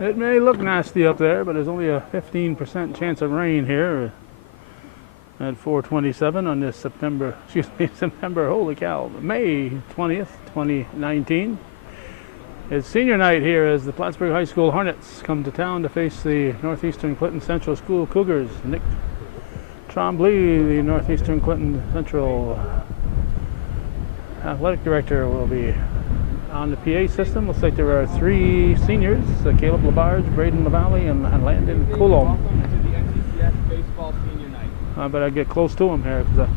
It may look nasty up there, but there's only a 15% chance of rain here at 4:27 on this holy cow, May 20th, 2019. It's senior night here as the Plattsburgh High School Hornets come to town to face the Northeastern Clinton Central School Cougars. Nick Trombley, the Northeastern Clinton Central athletic director, will be on the PA system. Looks like there are three seniors, Caleb Labarge, Braden LaValle, and Landon Coulomb. Welcome to the NCCS Baseball Senior Night. I better get close to him here because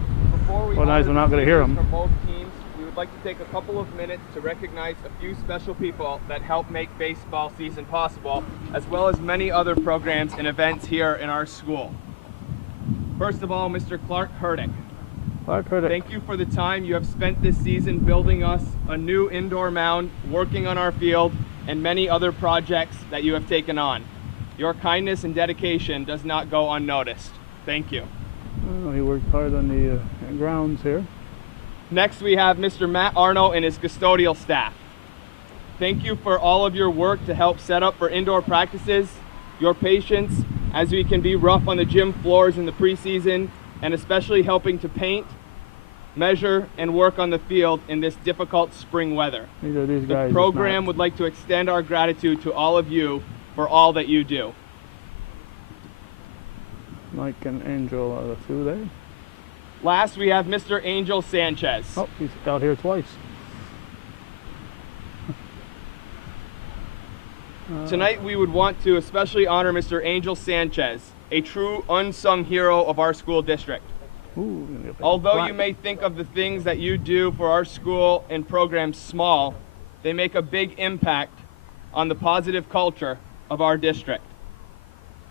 otherwise we're not going to hear him. From both teams, we would like to take a couple of minutes to recognize a few special people that help make baseball season possible, as well as many other programs and events here in our school. First of all, Mr. Clark Hurdick. Thank you for the time you have spent this season building us a new indoor mound, working on our field, and many other projects that you have taken on. Your kindness and dedication does not go unnoticed. Thank you. Well, he worked hard on the grounds here. Next, we have Mr. Matt Arno and his custodial staff. Thank you for all of your work to help set up for indoor practices, your patience as we can be rough on the gym floors in the preseason, and especially helping to paint, measure, and work on the field in this difficult spring weather. The program would like to extend our gratitude to all of you for all that you do. Mike and Angel are the two there. Last, we have Mr. Angel Sanchez. Oh, he's out here twice. Tonight, we would want to especially honor Mr. Angel Sanchez, a true unsung hero of our school district. Ooh, although you may think of the things that you do for our school and programs small, they make a big impact on the positive culture of our district.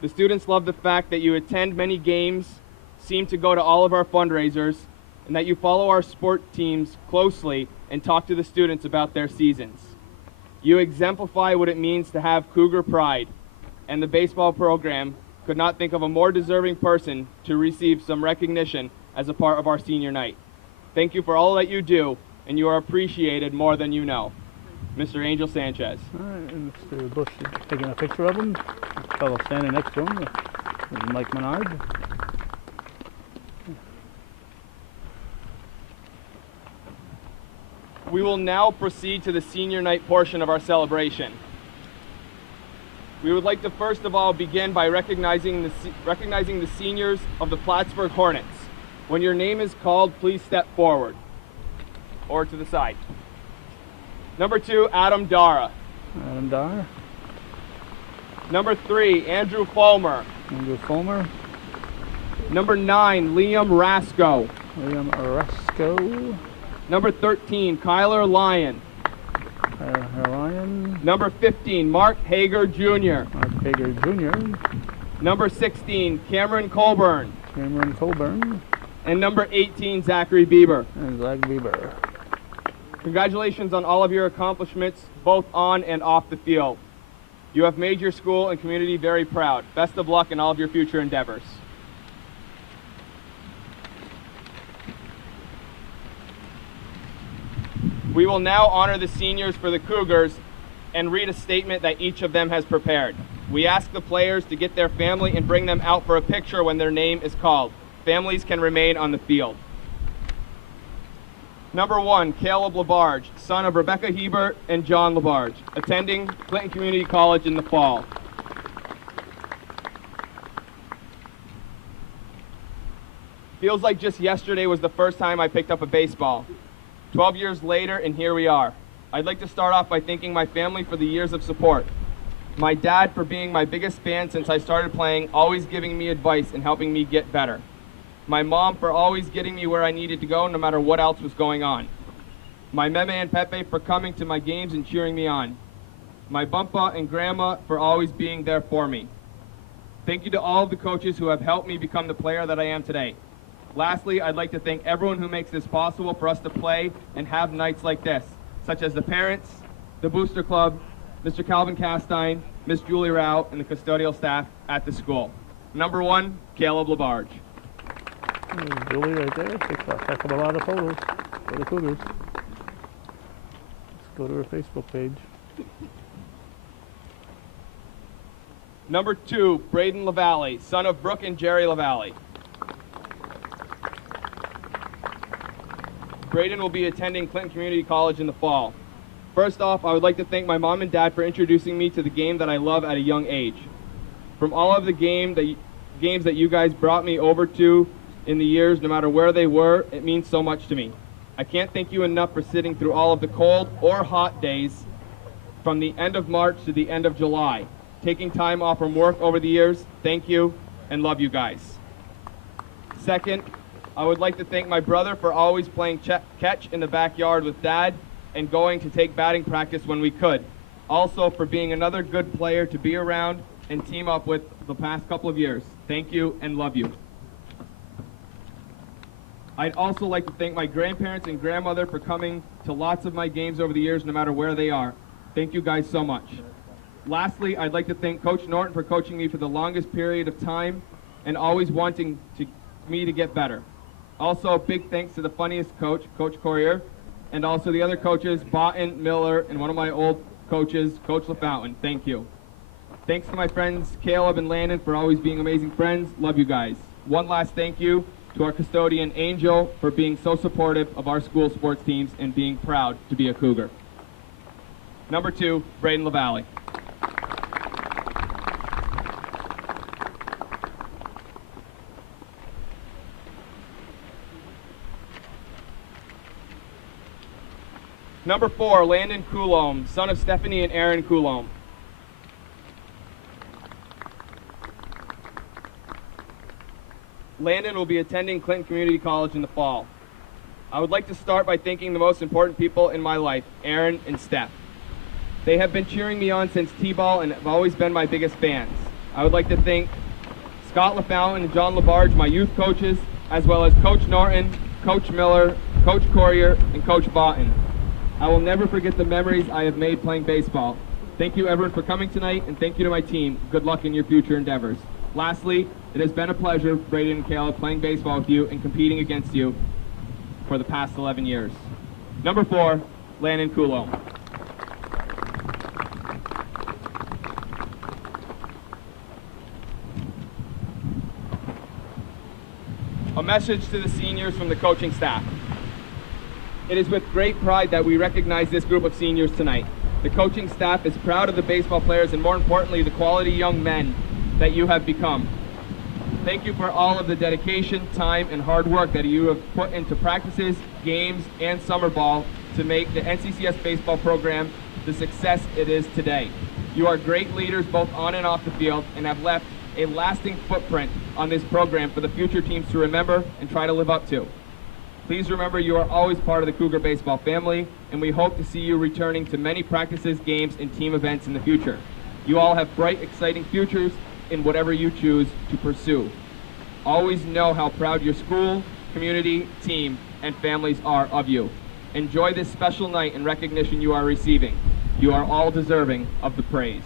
The students love the fact that you attend many games, seem to go to all of our fundraisers, and that you follow our sport teams closely and talk to the students about their seasons. You exemplify what it means to have Cougar pride, and the baseball program could not think of a more deserving person to receive some recognition as a part of our senior night. Thank you for all that you do, and you are appreciated more than you know. Mr. Angel Sanchez. All right, and Mr. Bush is taking a picture of him. The fellow standing next to him is Mike Menard. We will now proceed to the senior night portion of our celebration. We would like to first of all begin by recognizing the seniors of the Plattsburgh Hornets. When your name is called, please step forward or to the side. Number 2, Adam Dara. Adam Dara. Number 3, Andrew Fulmer. Andrew Fulmer. Number 9, Liam Rasco. Liam Rasco. Number 13, Kyler Lyon. Ryan. Number 15, Mark Hager Jr. Mark Hager Jr. Number 16, Cameron Colburn. Cameron Colburn. And number 18, Zachary Bieber. And Zach Bieber. Congratulations on all of your accomplishments, both on and off the field. You have made your school and community very proud. Best of luck in all of your future endeavors. We will now honor the seniors for the Cougars and read a statement that each of them has prepared. We ask the players to get their family and bring them out for a picture when their name is called. Families can remain on the field. Number 1, Caleb Labarge, son of Rebecca Hebert and John Labarge, attending Clinton Community College in the fall. Feels like just yesterday was the first time I picked up a baseball. 12 years later, and here we are. I'd like to start off by thanking my family for the years of support. My dad for being my biggest fan since I started playing, always giving me advice and helping me get better. My mom for always getting me where I needed to go no matter what else was going on. My Meme and Pepe for coming to my games and cheering me on. My Bumpa and Grandma for always being there for me. Thank you to all of the coaches who have helped me become the player that I am today. Lastly, I'd like to thank everyone who makes this possible for us to play and have nights like this, such as the parents, the Booster Club, Mr. Calvin Castine, Miss Julie Rao, and the custodial staff at the school. Number 1, Caleb Labarge. There's Julie right there. Takes a heck of a lot of photos for the Cougars. Let's go to her Facebook page. Number 2, Braden LaValle, son of Brooke and Jerry LaValle. Braden will be attending Clinton Community College in the fall. First off, I would like to thank my mom and dad for introducing me to the game that I love at a young age. From all of the games that you guys brought me over to in the years, no matter where they were, it means so much to me. I can't thank you enough for sitting through all of the cold or hot days from the end of March to the end of July. Taking time off from work over the years, thank you and love you guys. Second, I would like to thank my brother for always playing catch in the backyard with Dad and going to take batting practice when we could. Also for being another good player to be around and team up with the past couple of years. Thank you and love you. I'd also like to thank my grandparents and grandmother for coming to lots of my games over the years, no matter where they are. Thank you guys so much. Lastly, I'd like to thank Coach Norton for coaching me for the longest period of time and always wanting me to get better. Also, big thanks to the funniest coach, Coach Corrier, and also the other coaches, Botten, Miller, and one of my old coaches, Coach LaFountain. Thank you. Thanks to my friends, Caleb and Landon, for always being amazing friends. Love you guys. One last thank you to our custodian, Angel, for being so supportive of our school sports teams and being proud to be a Cougar. Number 2, Braden LaValle. Number 4, Landon Coulombe, son of Stephanie and Aaron Coulombe. Landon will be attending Clinton Community College in the fall. I would like to start by thanking the most important people in my life, Aaron and Steph. They have been cheering me on since T-ball and have always been my biggest fans. I would like to thank Scott LaFountain and John LaBarge, my youth coaches, as well as Coach Norton, Coach Miller, Coach Corrier, and Coach Botten. I will never forget the memories I have made playing baseball. Thank you everyone for coming tonight, and thank you to my team. Good luck in your future endeavors. Lastly, it has been a pleasure, Braden and Caleb, playing baseball with you and competing against you for the past 11 years. Number 4, Landon Coulombe. A message to the seniors from the coaching staff. It is with great pride that we recognize this group of seniors tonight. The coaching staff is proud of the baseball players and, more importantly, the quality young men that you have become. Thank you for all of the dedication, time, and hard work that you have put into practices, games, and summer ball to make the NCCS baseball program the success it is today. You are great leaders both on and off the field and have left a lasting footprint on this program for the future teams to remember and try to live up to. Please remember you are always part of the Cougar baseball family, and we hope to see you returning to many practices, games, and team events in the future. You all have bright, exciting futures in whatever you choose to pursue. Always know how proud your school, community, team, and families are of you. Enjoy this special night and recognition you are receiving. You are all deserving of the praise.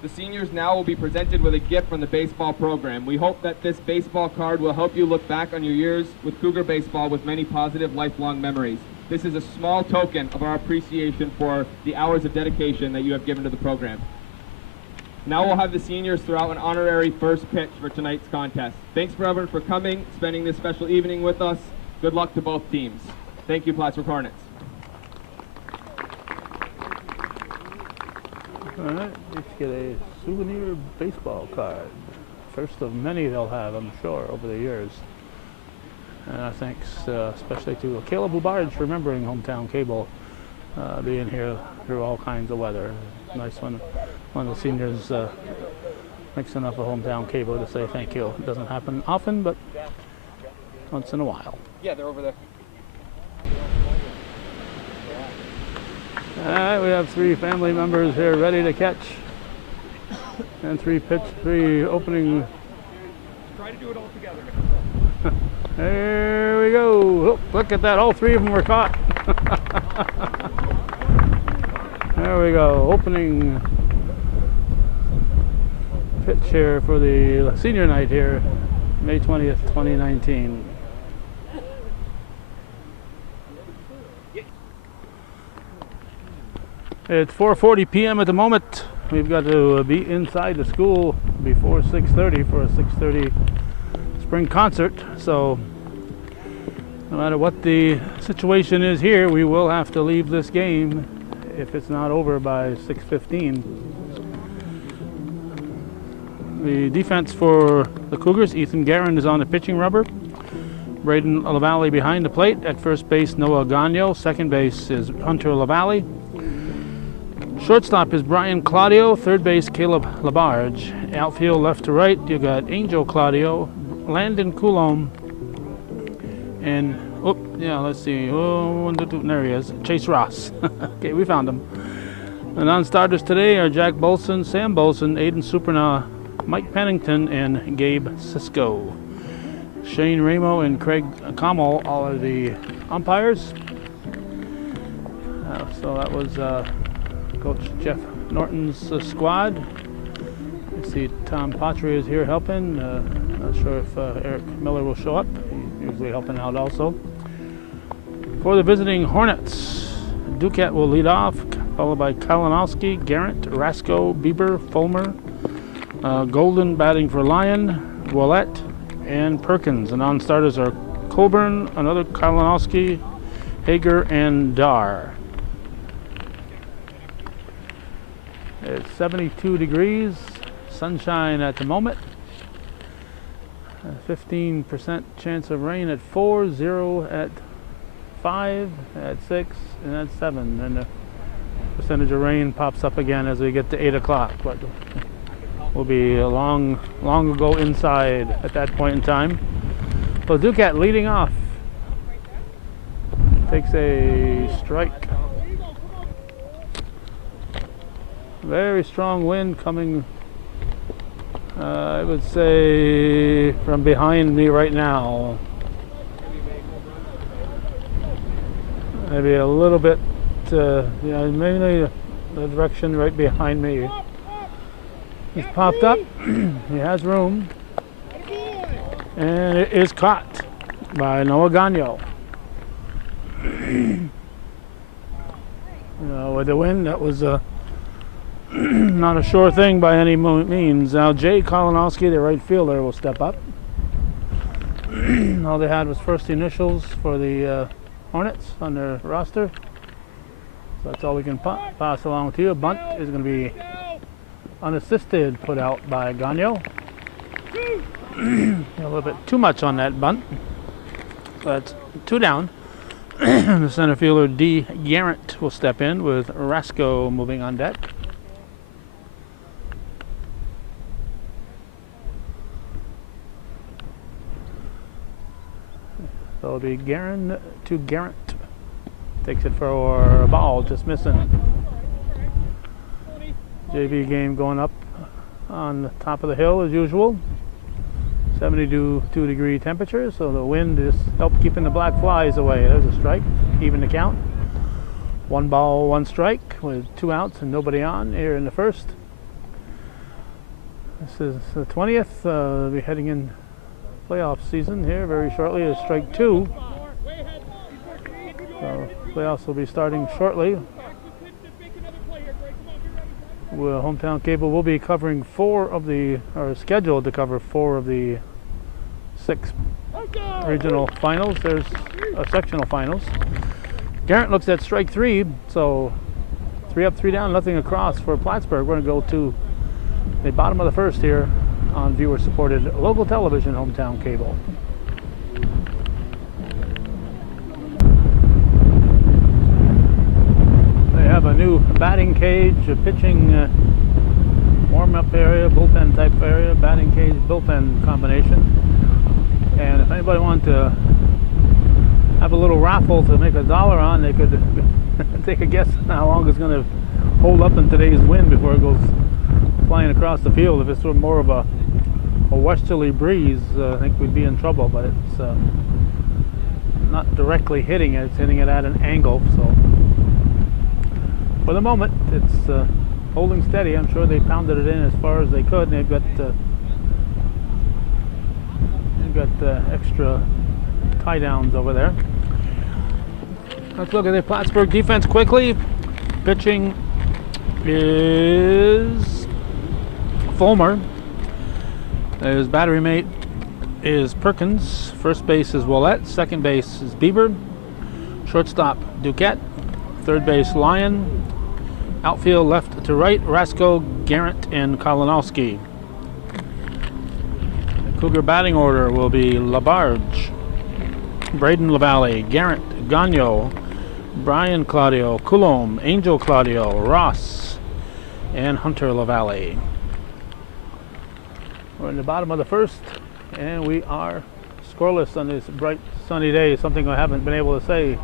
The seniors now will be presented with a gift from the baseball program. We hope that this baseball card will help you look back on your years with Cougar baseball with many positive lifelong memories. This is a small token of our appreciation for the hours of dedication that you have given to the program. Now we'll have the seniors throw out an honorary first pitch for tonight's contest. Thanks for everyone for coming, spending this special evening with us. Good luck to both teams. Thank you, Plattsburgh Hornets. All right, let's get a souvenir baseball card. First of many they'll have, I'm sure, over the years. And thanks especially to Caleb LaBarge for remembering hometown cable, being here through all kinds of weather. Nice when one of the seniors makes enough of hometown cable to say thank you. It doesn't happen often, but once in a while. Yeah, they're over there. All right, we have 3 family members here ready to catch, and 3 opening. Try to do it all together. There we go. Oh, look at that, all 3 of them were caught. There we go, opening pitch here for the senior night here, May 20th, 2019. It's 4:40 p.m. at the moment. We've got to be inside the school before 6:30 for a 6:30 spring concert. So no matter what the situation is here, we will have to leave this game if it's not over by 6:15. The defense for the Cougars, Ethan Guerin is on the pitching rubber. Braden LaValle behind the plate. At first base, Noah Gagno. Second base is Hunter LaValle. Shortstop is Brian Claudio. Third base, Caleb Labarge. Outfield left to right, you got Angel Claudio, Landon Coulomb, and let's see. There he is, Chase Ross. Okay, we found him. The non-starters today are Jack Bolson, Sam Bolson, Aiden Supernaw, Mike Pennington, and Gabe Cisco. Shane Ramo and Craig Kamal, all are the umpires. So that was Coach Jeff Norton's squad. I see Tom Patry is here helping. Not sure if Eric Miller will show up. He's usually helping out also. For the visiting Hornets, Duquette will lead off, followed by Kalinowski, Garrett, Rasco, Bieber, Fulmer, Golden batting for Lyon, Willett, and Perkins. The non-starters are Colburn, another Kalinowski, Hager, and Dar. It's 72 degrees, sunshine at the moment. 15% chance of rain at 4, 0 at 5, at 6, and at 7. And the percentage of rain pops up again as we get to 8 o'clock. But we'll be long ago inside at that point in time. So Duquette leading off. Takes a strike. Very strong wind coming, I would say, from behind me right now. Maybe a little bit, maybe the direction right behind me. He's popped up. He has room. And it is caught by Noah Gagno. With the wind, that was not a sure thing by any means. Now Jay Kalinowski, the right fielder, will step up. All they had was first initials for the Hornets on their roster. So that's all we can pass along to you. Bunt is going to be unassisted, put out by Gagno. A little bit too much on that bunt. So that's 2 down. The center fielder D. Garrett will step in with Rasco moving on deck. So it'll be Guerin to Garrett. Takes it for a ball, just missing. JV game going up on the top of the hill as usual. 72 degree temperature, so the wind is helped keeping the black flies away. There's a strike, even the count. 1 ball, 1 strike with 2 outs and nobody on here in the first. This is the 20th. We'll be heading in playoff season here very shortly. Is strike 2. So playoffs will be starting shortly. Hometown Cable will be covering scheduled to cover 4 of the 6 regional finals. There's sectional finals. Garrett looks at strike 3, so 3 up, 3 down, nothing across for Plattsburgh. We're going to go to the bottom of the first here on viewer-supported local television, Hometown Cable. They have a new batting cage, a pitching warm-up area, bullpen type area, batting cage, bullpen combination. And if anybody wanted to have a little raffle to make $1 on, they could take a guess on how long it's going to hold up in today's wind before it goes flying across the field. If it's sort of more of a westerly breeze, I think we'd be in trouble, but it's not directly hitting it, it's hitting it at an angle. So for the moment, it's holding steady. I'm sure they pounded it in as far as they could, and they've got extra tie downs over there. Let's look at the Plattsburgh defense quickly. Pitching is Fulmer. His battery mate is Perkins. First base is Willett. Second base is Bieber. Shortstop Duquette. Third base Lyon. Outfield left to right, Rasko, Garrett, and Kalinowski. The Cougar batting order will be Labarge, Braden LaValle, Garrett, Gagnon, Brian Claudio, Coulombe, Angel Claudio, Ross, and Hunter LaValle. We're in the bottom of the first, and we are scoreless on this bright sunny day, something I haven't been able to say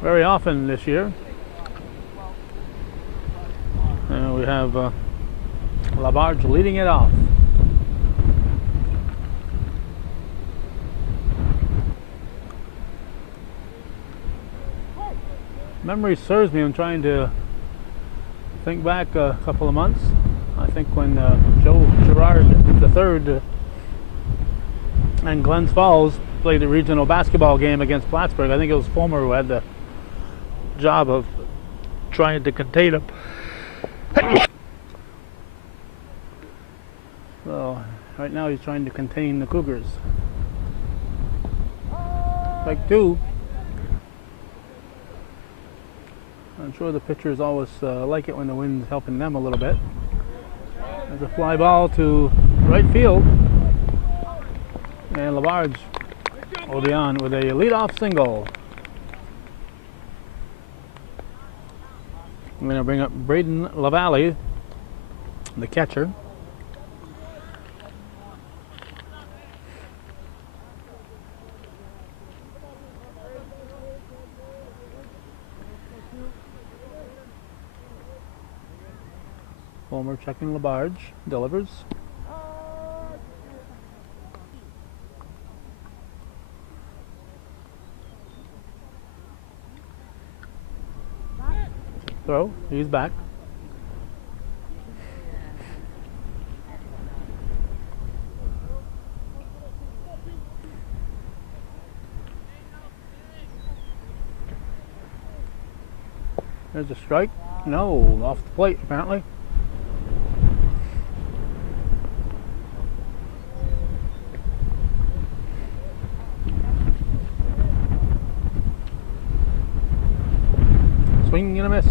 very often this year. We have Labarge leading it off. Memory serves me. I'm trying to think back a couple of months. I think when Joe Girard III and Glens Falls played a regional basketball game against Plattsburgh. I think it was Fulmer who had the job of trying to contain him. So right now he's trying to contain the Cougars. Strike two. I'm sure the pitchers always like it when the wind's helping them a little bit. There's a fly ball to right field, and Labarge will be on with a leadoff single. I'm going to bring up Braden LaValle, the catcher. Fulmer checking Labarge, delivers. Throw, he's back. There's a strike. No, off the plate apparently. Swing and a miss.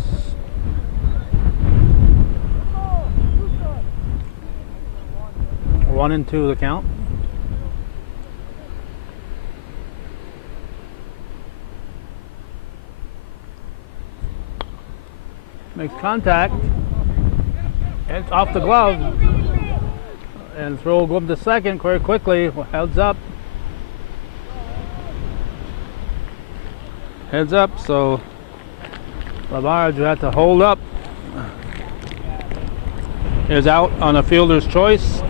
One and two the count. Makes contact. It's off the glove. And throw glove to second very quickly. Heads up. Heads up, so Labarge had to hold up. Is out on a fielder's choice.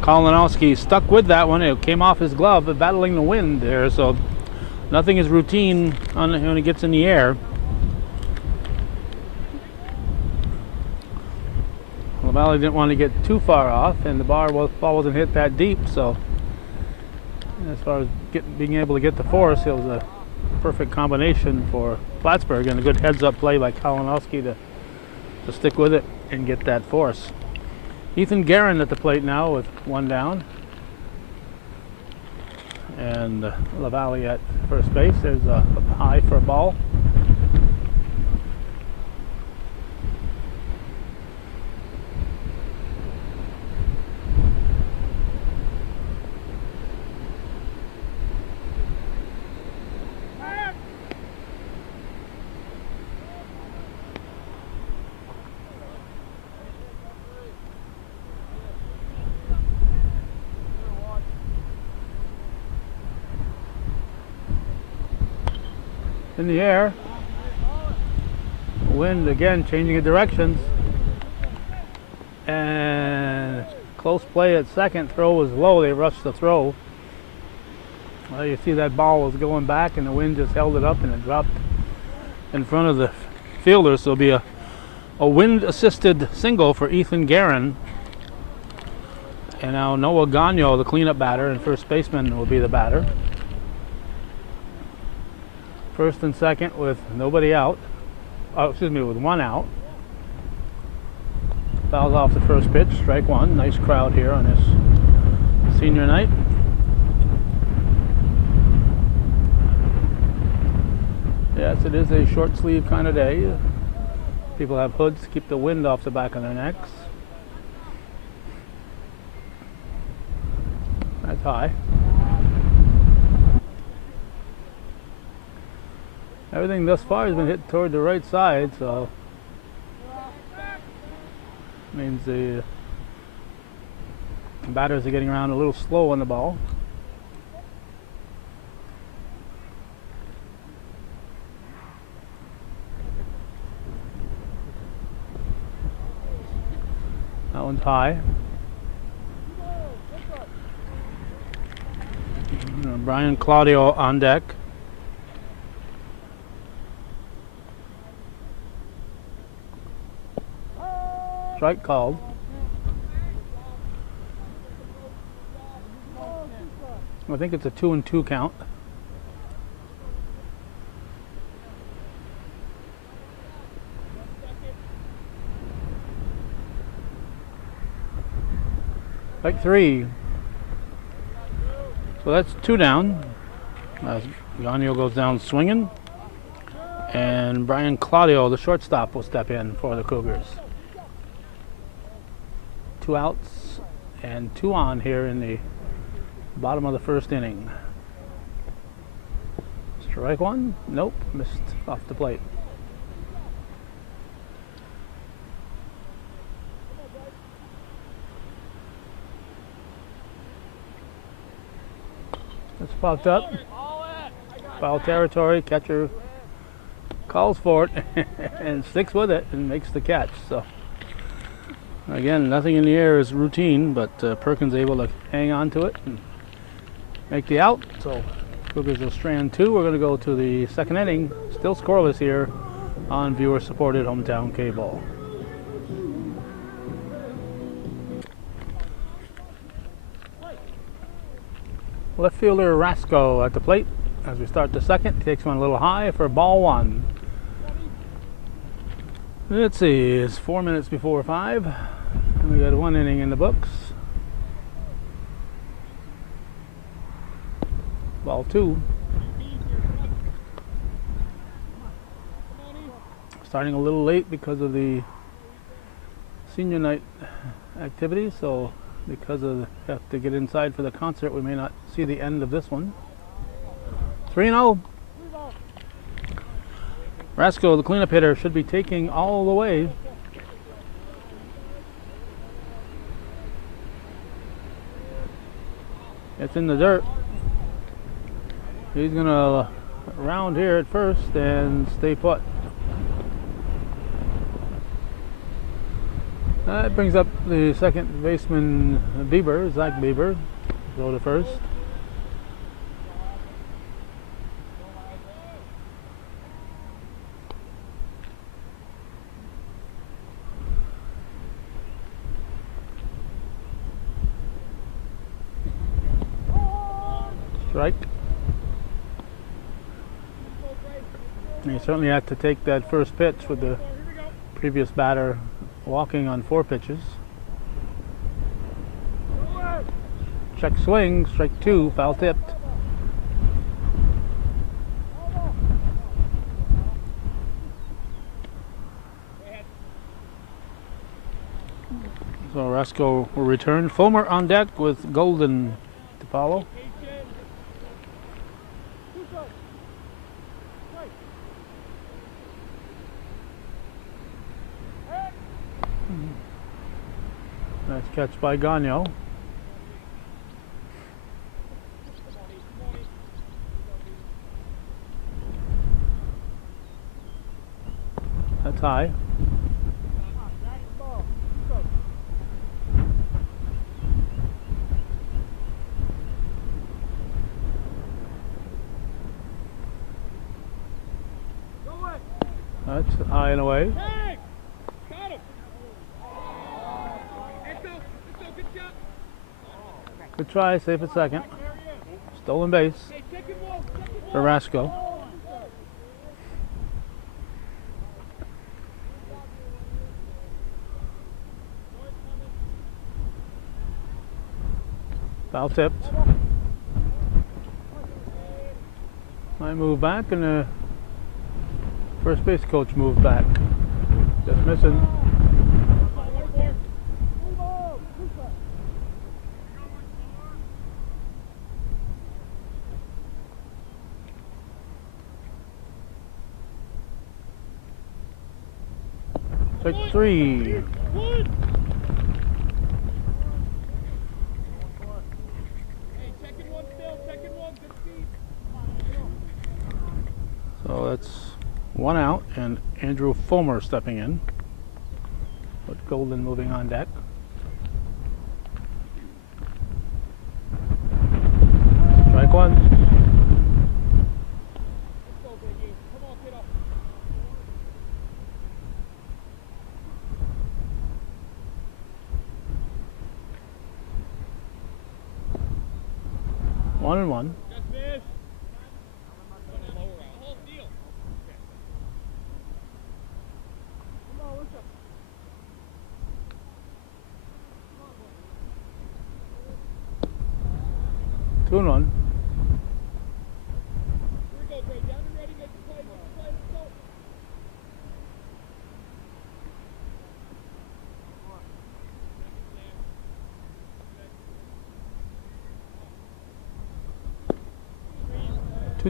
Kalinowski stuck with that one. It came off his glove, but battling the wind there, so nothing is routine when it gets in the air. LaValle didn't want to get too far off, and the ball wasn't hit that deep, so as far as being able to get the force, it was a perfect combination for Plattsburgh, and a good heads-up play by Kalinowski to stick with it and get that force. Ethan Guerin at the plate now with one down, and LaValle at first base. There's a high for a ball. In the air. Wind again changing the directions. And close play at second. Throw was low. They rushed the throw. Well, you see that ball was going back and the wind just held it up and it dropped in front of the fielder. So it'll be a wind assisted single for Ethan Guerin. And now Noah Gagnon, the cleanup batter, and first baseman will be the batter. First and second with nobody out. Oh, excuse me, with one out. Fouls off the first pitch, strike one. Nice crowd here on this senior night. Yes, it is a short sleeve kind of day. People have hoods to keep the wind off the back of their necks. That's high. Everything thus far has been hit toward the right side, so means the batters are getting around a little slow on the ball. That one's high. Brian Claudio on deck. Strike called. I think it's a 2-2 count. Strike three. So that's 2 down. Gagno goes down swinging. And Brian Claudio, the shortstop, will step in for the Cougars. 2 outs and 2 on here in the bottom of the first inning. Strike one? Nope, missed off the plate. It's popped up. Foul territory. Catcher calls for it and sticks with it and makes the catch. So again, nothing in the air is routine, but Perkins able to hang on to it and make the out. So Cougars will strand 2. We're going to go to the second inning. Still scoreless here on viewer-supported hometown cable. Left fielder Rasco at the plate as we start the second. Takes one a little high for ball 1. Let's see, it's 4 minutes before 5. And we got 1 inning in the books. Ball 2. Starting a little late because of the senior night activity, so because of have to get inside for the concert, we may not see the end of this one. 3-0. Rasco, the cleanup hitter, should be taking all the way. It's in the dirt. He's gonna round here at first and stay put. That brings up the second baseman, Bieber, Zach Bieber, go to first. Strike. And you certainly have to take that first pitch with the previous batter walking on 4 pitches. Check swing, strike 2, foul tipped. So Rasco will return. Fulmer on deck with Golden to follow. Nice catch by Gagno. That's high. That's high and away. Good try, safe at second. Stolen base for Rasco. Foul tipped. I move back, and the first base coach moved back. Just missing. Strike 3. So that's 1 out, and Andrew Fulmer stepping in, with Golden moving on deck. Strike 1. 1-1. 2-1.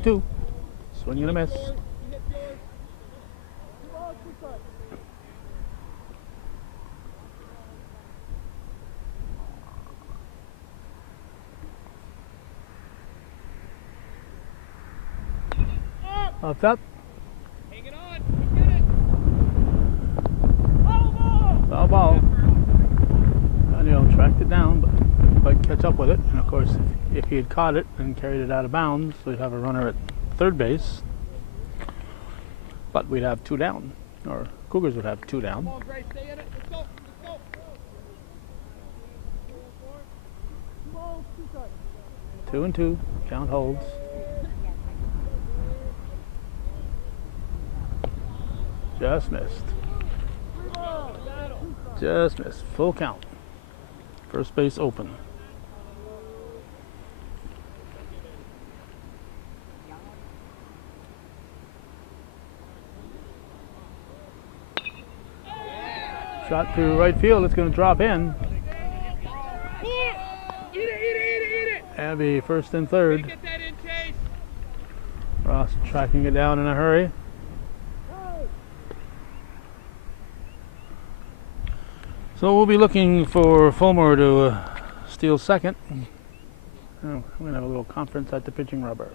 Two. Swing and a miss. Up top. Hang it on. Get it. Foul ball. Daniel tracked it down, but couldn't catch up with it. And of course, if he had caught it and carried it out of bounds, we'd have a runner at third base. But we'd have 2 down, or Cougars would have 2 down. Come on, Gray, stay in it. Let's go. Let's go. 2-2. Count holds. Just missed. Just missed. Full count. First base open. Shot to right field. It's going to drop in. Eat it. That'll be first and third. Get that in, Chase. Ross tracking it down in a hurry. So we'll be looking for Fulmer to steal second. Oh, we're going to have a little conference at the pitching rubber.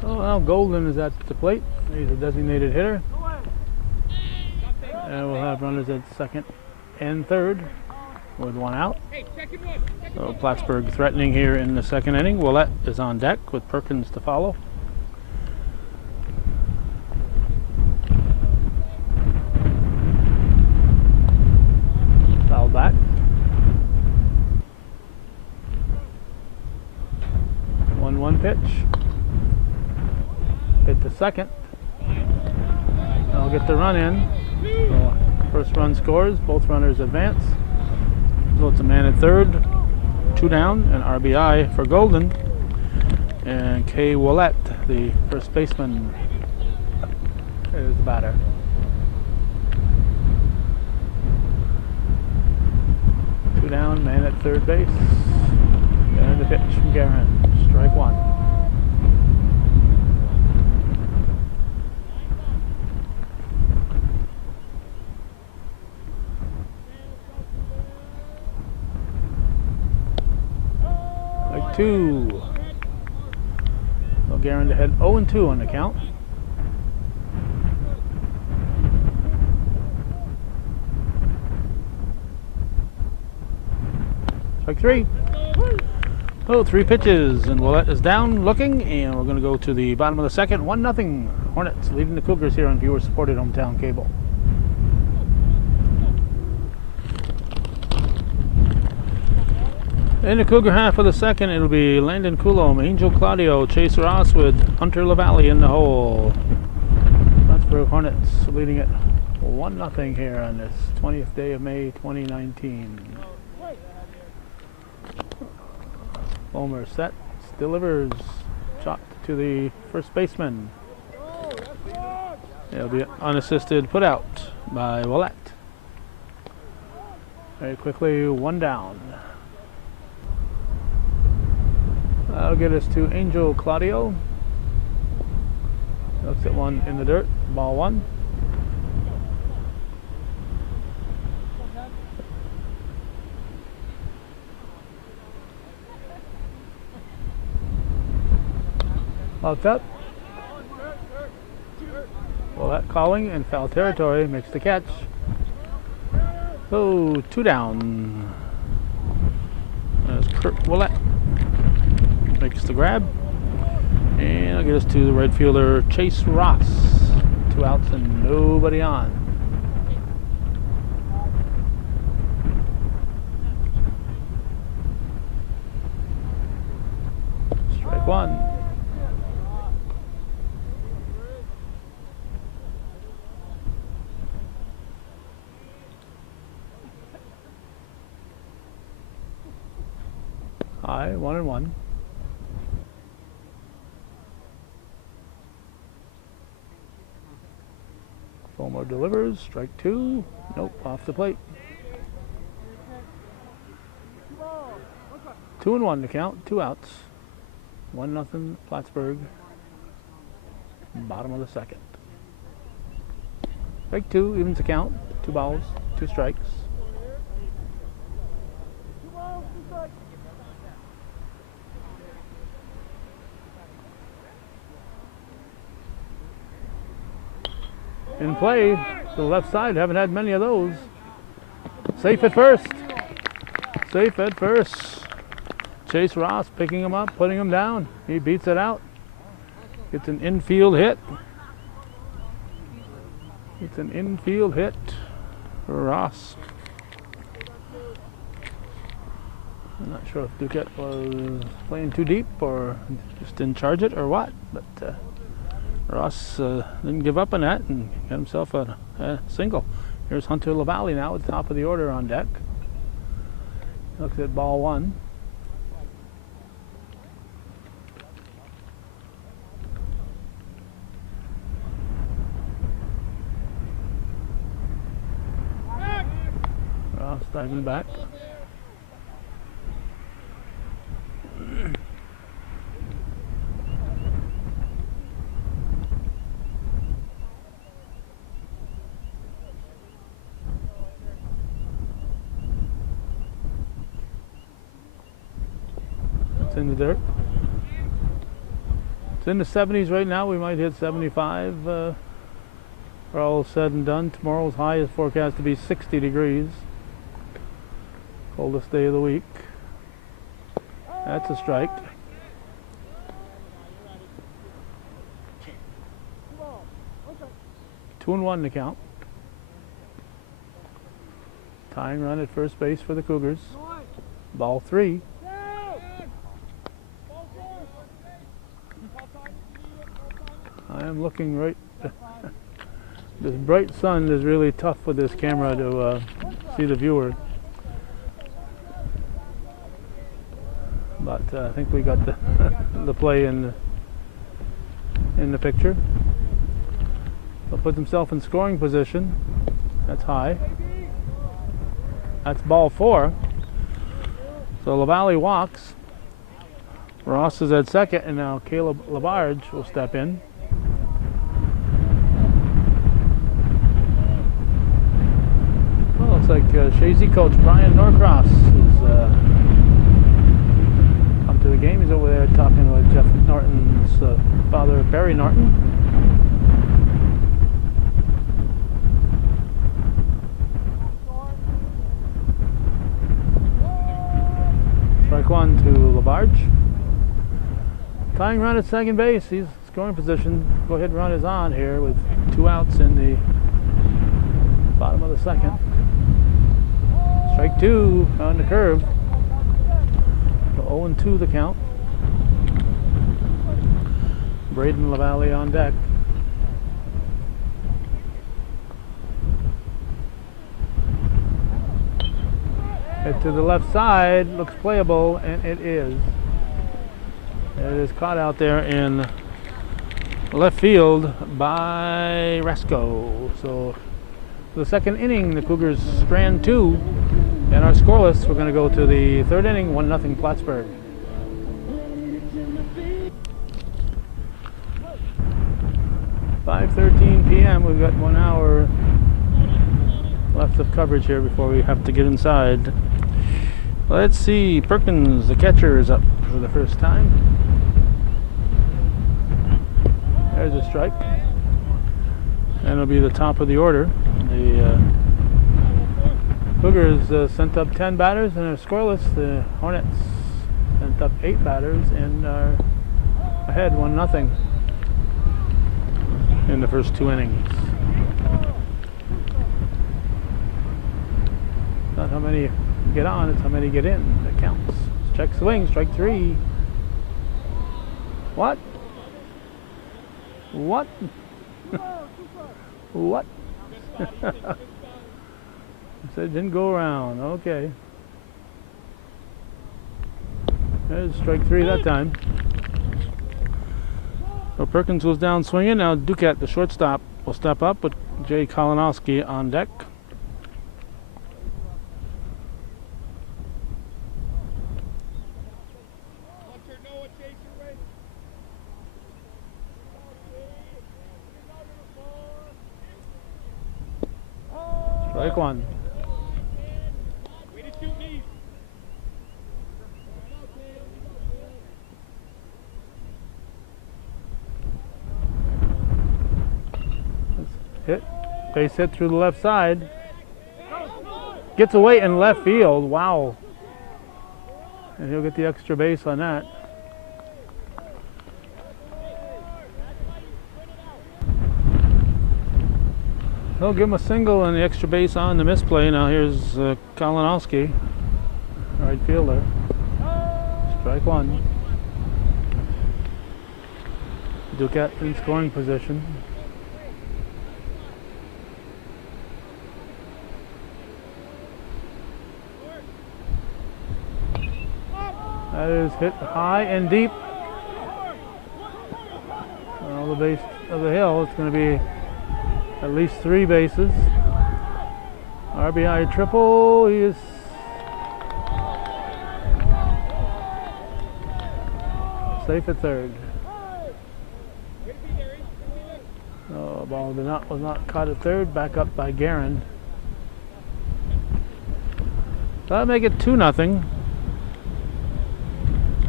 So now Golden is at the plate. He's a designated hitter. And we'll have runners at second and third with 1 out. So Plattsburgh threatening here in the second inning. Willett is on deck with Perkins to follow. Foul back. 1-1 pitch. Hit the second. I'll get the run in. So first run scores, both runners advance. So it's a man at third, 2 down, and RBI for Golden. And Kay Willett, the first baseman, is the batter. Two down, man at third base. And the pitch from Guerin. Strike 1. Strike 2. So Guerin to head 0-2 on the count. Strike 3. Oh, 3 pitches, and Willett is down looking, and we're going to go to the bottom of the second. 1-0 Hornets leading the Cougars here on viewer-supported hometown cable. In the Cougar half of the second, it'll be Landon Coulomb, Angel Claudio, Chase Ross with Hunter LaValle in the hole. Plattsburgh Hornets leading it 1-0 here on this 20th day of May 2019. Fulmer sets, delivers, chopped to the first baseman. It'll be unassisted put out by Willett. Very quickly, one down. That'll get us to Angel Claudio. Looks at one in the dirt, ball one. Out up. Well, that calling in foul territory makes the catch. So, two down. There's Kurt Willett. Makes the grab. And I'll get us to the right fielder, Chase Ross. 2 outs and nobody on. Strike one. High, 1-1. Fulmer delivers, strike two. Nope, off the plate. 2-1 to count, 2 outs. 1-0 Plattsburgh. Bottom of the second. Strike two, evens the count. 2 balls, 2 strikes. In play to the left side, haven't had many of those. Safe at first. Safe at first. Chase Ross picking him up, putting him down. He beats it out. It's an infield hit. It's an infield hit for Ross. I'm not sure if Duquette was playing too deep or just didn't charge it or what, but Ross didn't give up on that and got himself a single. Here's Hunter LaValle now at the top of the order on deck. Looks at ball one. Ross diving back. It's in the dirt. It's in the 70s right now. We might hit 75 for all said and done. Tomorrow's high is forecast to be 60 degrees. Coldest day of the week. That's a strike. Two and one to count. Tying run at first base for the Cougars. Ball three. I am looking right. This bright sun is really tough with this camera to see the viewer. But I think we got the play in the picture. He'll put himself in scoring position. That's high. That's ball four. So LaValle walks. Ross is at second, and now Caleb Labarge will step in. Well, looks like Shazy coach Brian Norcross is come to the game. He's over there talking with Jeff Norton's father, Barry Norton. Strike one to Labarge. Tying run at second base. He's scoring position. Go ahead, run is on here with 2 outs in the bottom of the second. Strike two on the curve. So 0-2 the count. Braden LaValle on deck. Hit to the left side, looks playable, and it is. It is caught out there in left field by Rasco. So the second inning, the Cougars strand 2, and our scoreless. We're going to go to the third inning, 1-0 Plattsburgh. (5:13 p.m.) We've got 1 hour left of coverage here before we have to get inside. Let's see. Perkins, the catcher, is up for the first time. There's a strike. And it'll be the top of the order. The Cougars sent up 10 batters and are scoreless. The Hornets sent up 8 batters and are ahead 1-0 in the first 2 innings. Not how many get on, it's how many get in that counts. Check swing, strike 3. What? What? What? Said it didn't go around. Okay. There's strike 3 that time. So Perkins was down swinging. Now Duquette, the shortstop, will step up with Jay Kalinowski on deck. Strike 1. Hit. Base hit through the left side. Gets away in left field. Wow. And he'll get the extra base on that. They'll give him a single and the extra base on the misplay. Now here's Kalinowski, right fielder. Strike 1. Duquette in scoring position. That is hit high and deep. On the base of the hill, it's going to be at least 3 bases. RBI triple. He is safe at third. Oh, ball was not caught at third. Back up by Guerin. That'll make it 2-0.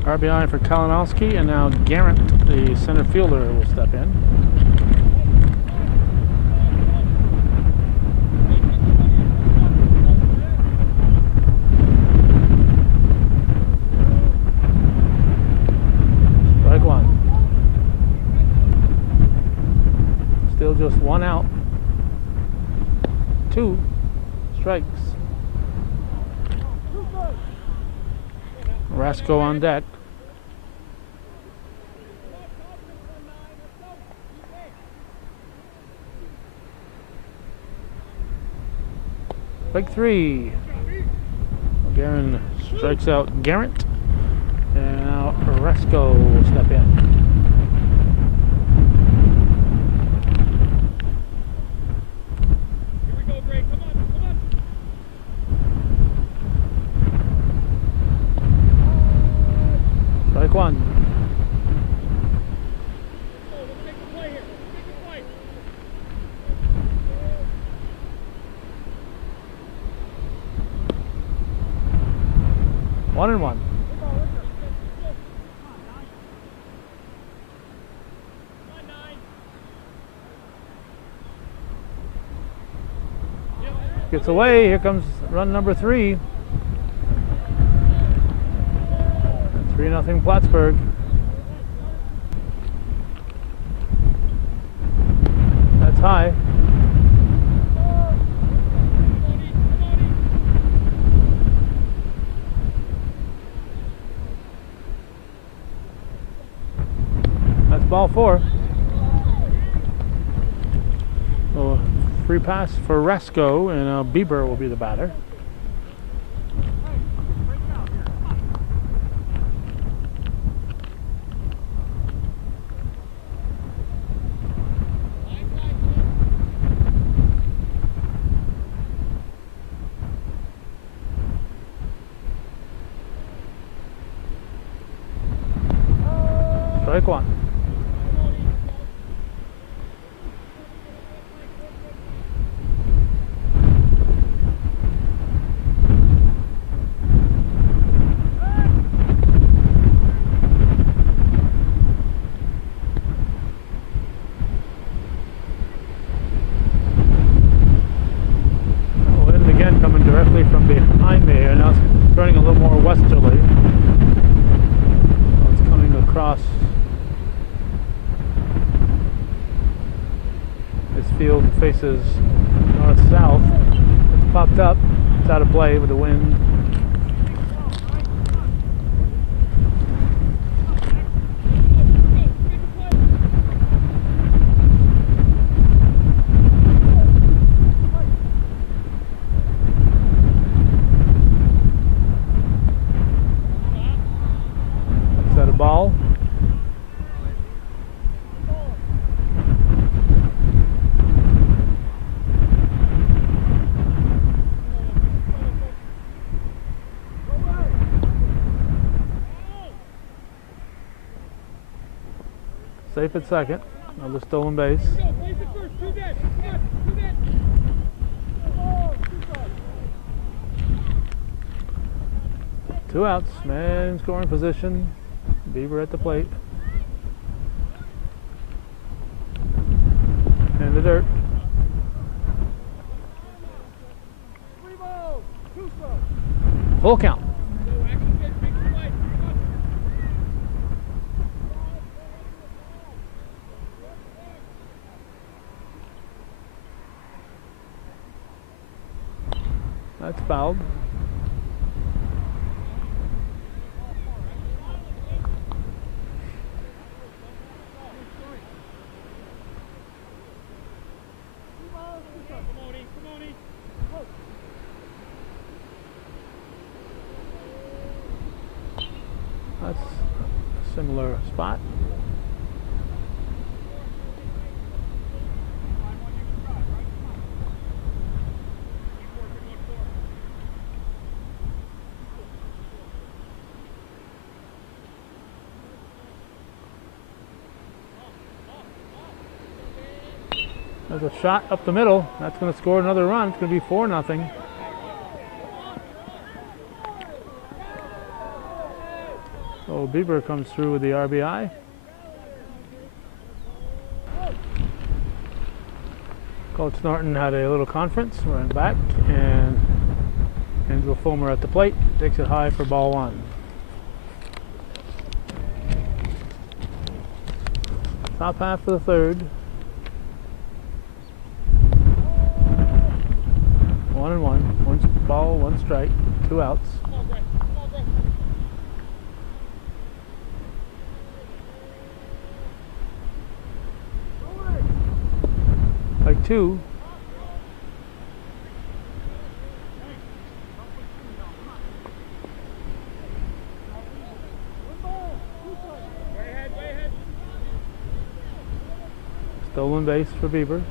RBI for Kalinowski, and now Garrett, the center fielder, will step in. Strike 1. Still just 1 out. 2 strikes. Rasco on deck. Strike 3. Guerin strikes out Garrett. And now Rasco will step in. Here we go, Greg. Come on, come on. Strike 1. Let's make a play here. Let's make a play. 1-1. Gets away. Here comes run number 3. 3-0 Plattsburgh. That's high. That's ball 4. So free pass for Rasco, and Bieber will be the batter. Strike one. Wind again coming directly from behind me here. Now it's turning a little more westerly. It's coming across this field, faces north-south. It's popped up. It's out of play with the wind. Set a ball. Safe at second. Another stolen base. Go, place it first. Two dead. Come on, two dead. Two outs. Man in scoring position. Beaver at the plate. In the dirt. Three balls. Two strikes. Full count. Go, action, get, make the play. Come on. That's fouled. Come on, E. Come on, E. That's a similar spot. There's a shot up the middle. That's going to score another run. It's going to be 4-0. So Beaver comes through with the RBI. Coach Norton had a little conference. We're in back, and Angelo Fulmer at the plate takes it high for ball one. Top half of the third. 1-1. One ball, one strike, two outs. Come on, Gray. Come on, Gray. Like two. Way ahead, way ahead. Stolen base for Beaver.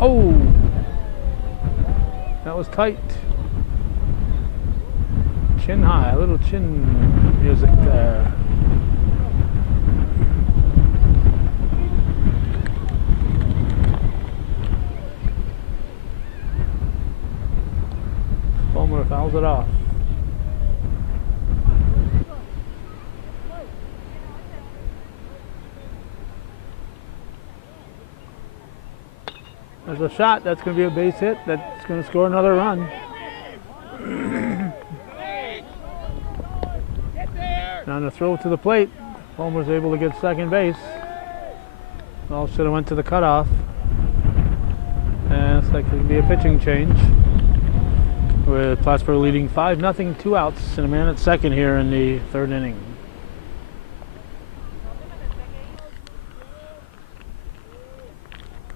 Oh, that was tight. Chin high, a little chin music there. Fulmer fouls it off. There's a shot. That's going to be a base hit. That's going to score another run. Get there. On the throw to the plate, Fulmer's able to get second base. Well, should have went to the cutoff. And it's like it could be a pitching change. With Plattsburgh leading 5-0, two outs, and a man at second here in the third inning.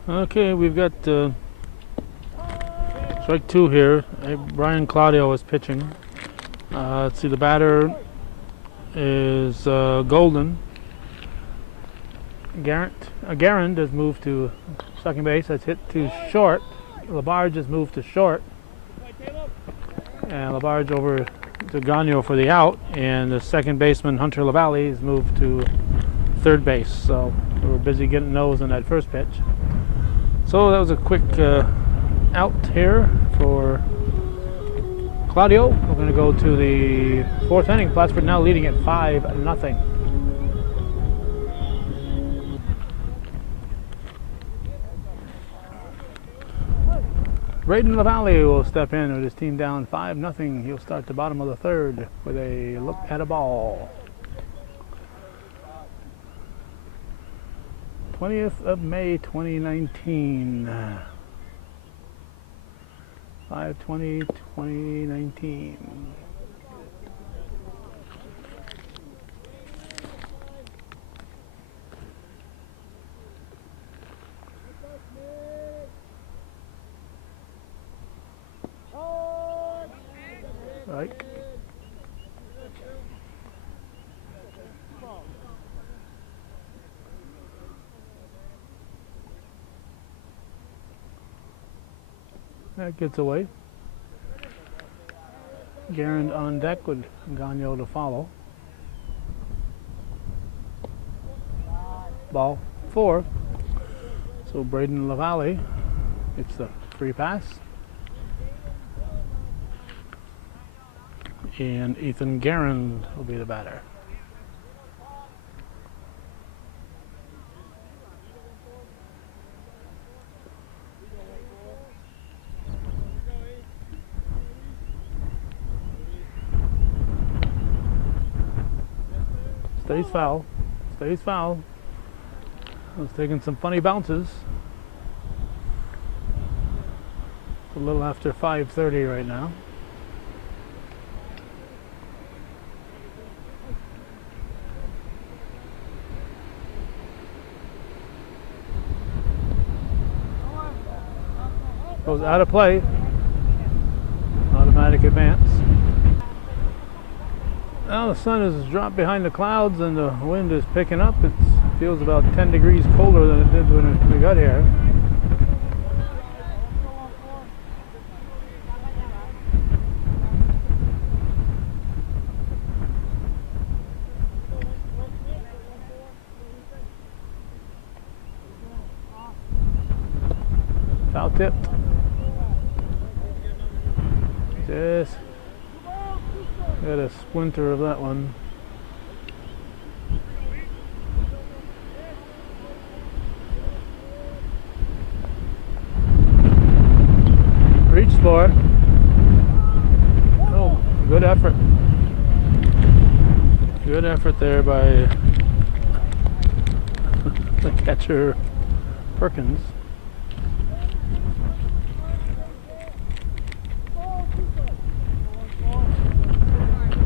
Okay, we've got strike two here. Brian Claudio is pitching. Let's see, the batter is Golden. Garand has moved to second base. That's hit to short. Labarge has moved to short. And Labarge over to Gagnon for the out. And the second baseman, Hunter LaValle, has moved to third base. So we were busy getting those on that first pitch. So that was a quick out here for Claudio. We're going to go to the fourth inning. Plattsburgh now leading at 5-0. Braden LaValle will step in with his team down 5-0. He'll start the bottom of the third with a look at a ball. 20th of May 2019. 5/20/2019. Right. That gets away. Garand on deck with Gagnon to follow. Ball 4. So Braden LaValle gets the free pass. And Ethan Garand will be the batter. Stays foul. Stays foul. I was taking some funny bounces. It's a little after 5:30 right now. Goes out of play. Automatic advance. Now the sun has dropped behind the clouds and the wind is picking up. It feels about 10 degrees colder than it did when we got here. Foul tipped. Just got a splinter of that one. Reached for it. Oh, good effort. Good effort there by the catcher, Perkins.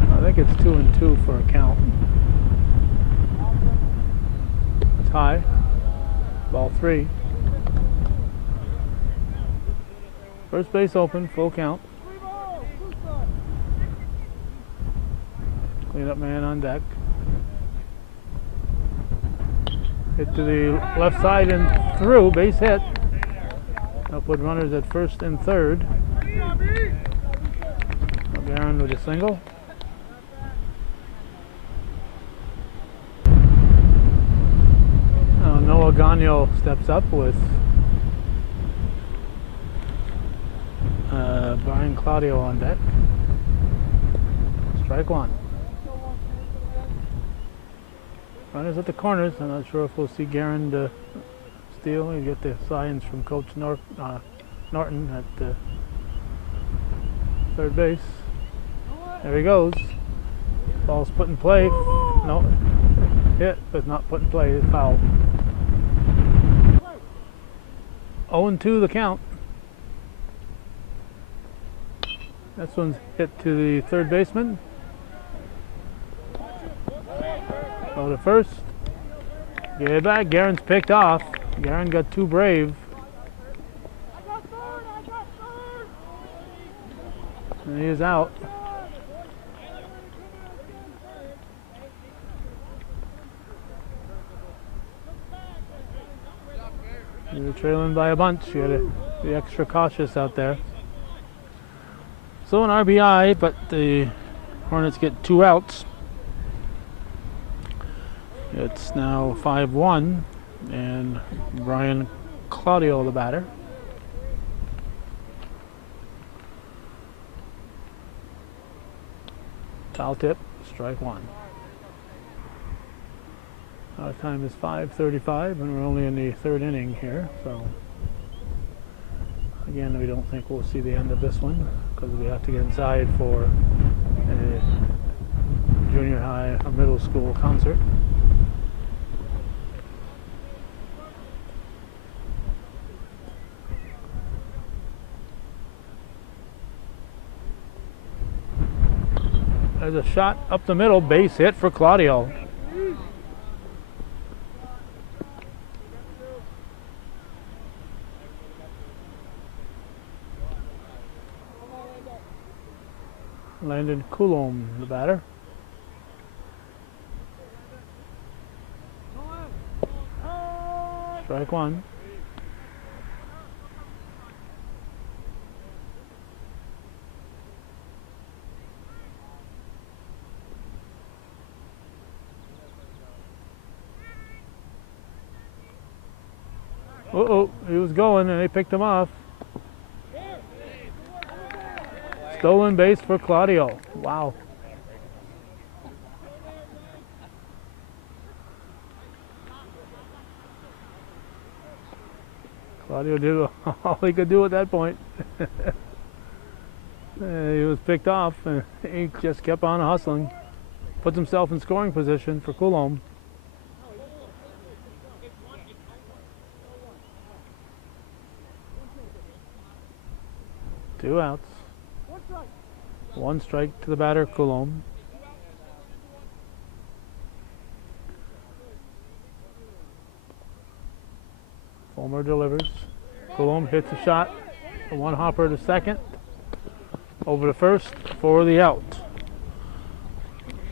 I think it's 2-2 for a count. It's high. Ball 3. First base open, full count. Cleanup man on deck. Hit to the left side and through, base hit. Up with runners at first and third. Garand with a single. Noah Gagnon steps up with Brian Claudio on deck. Strike one. Runners at the corners. I'm not sure if we'll see Garand steal. You get the signs from Coach Norton at third base. There he goes. Ball's put in play. No, hit, but not put in play. It's foul. 0-2 the count. This one's hit to the third baseman. Go to first. Get it back. Garand's picked off. Garand got too brave. And he is out. You're trailing by a bunch. You gotta be extra cautious out there. So an RBI, but the Hornets get 2 outs. It's now 5-1, and Brian Claudio, the batter. Foul tip, strike 1. Our time is 5:35, and we're only in the 3rd inning here. So again, we don't think we'll see the end of this one because we have to get inside for a junior high or middle school concert. There's a shot up the middle, base hit for Claudio. Landon Coulomb, the batter. Strike 1. Uh-oh, he was going and they picked him off. Stolen base for Claudio. Wow. Claudio did all he could do at that point. He was picked off and he just kept on hustling. Puts himself in scoring position for Coulomb. Two outs. 1 strike to the batter, Coulomb. Fulmer delivers. Coulomb hits a shot. A 1 hopper to second. Over to first for the out.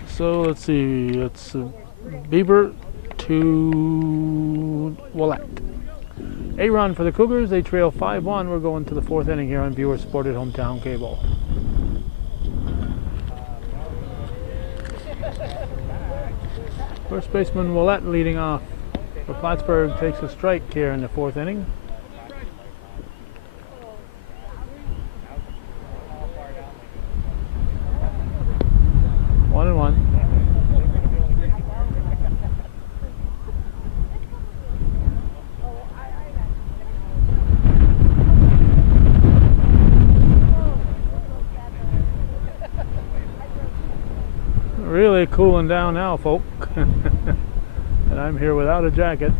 So let's see. It's Bieber to Willett. A run for the Cougars. They trail 5-1. We're going to the 4th inning here on Viewer Supported Hometown Cable. First baseman Willett leading off for Plattsburgh takes a strike here in the 4th inning. One and one. Really cooling down now, folk. And I'm here without a jacket.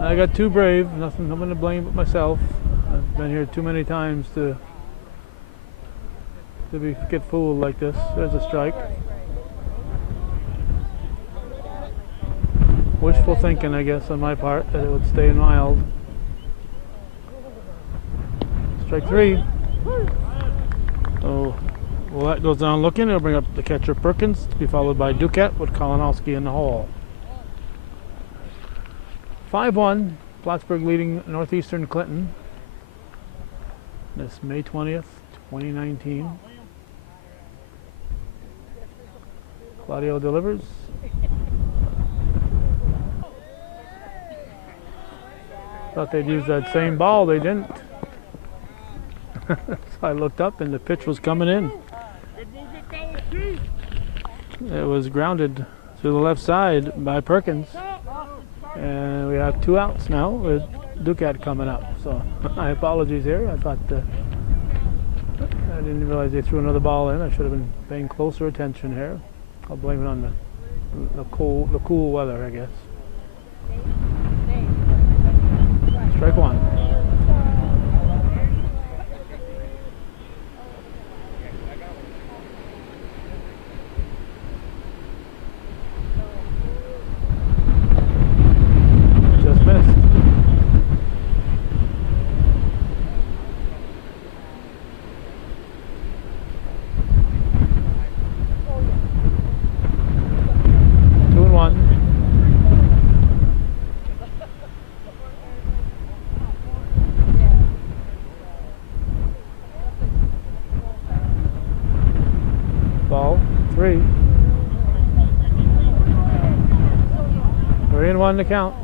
I got too brave. Nothing to blame but myself. I've been here too many times to get fooled like this. There's a strike. Wishful thinking, I guess, on my part, that it would stay mild. Strike 3. So Willett goes down looking. He'll bring up the catcher Perkins to be followed by Duquette with Kalinowski in the hole. 5-1. Plattsburgh leading Northeastern Clinton. This May 20th, 2019. Claudio delivers. Thought they'd use that same ball. They didn't. So I looked up and the pitch was coming in. It was grounded to the left side by Perkins. And we have 2 outs now with Duquette coming up. So my apologies here. I thought I didn't realize they threw another ball in. I should have been paying closer attention here. I'll blame it on the cool weather, I guess. Strike 1. 3. 3-1 to count.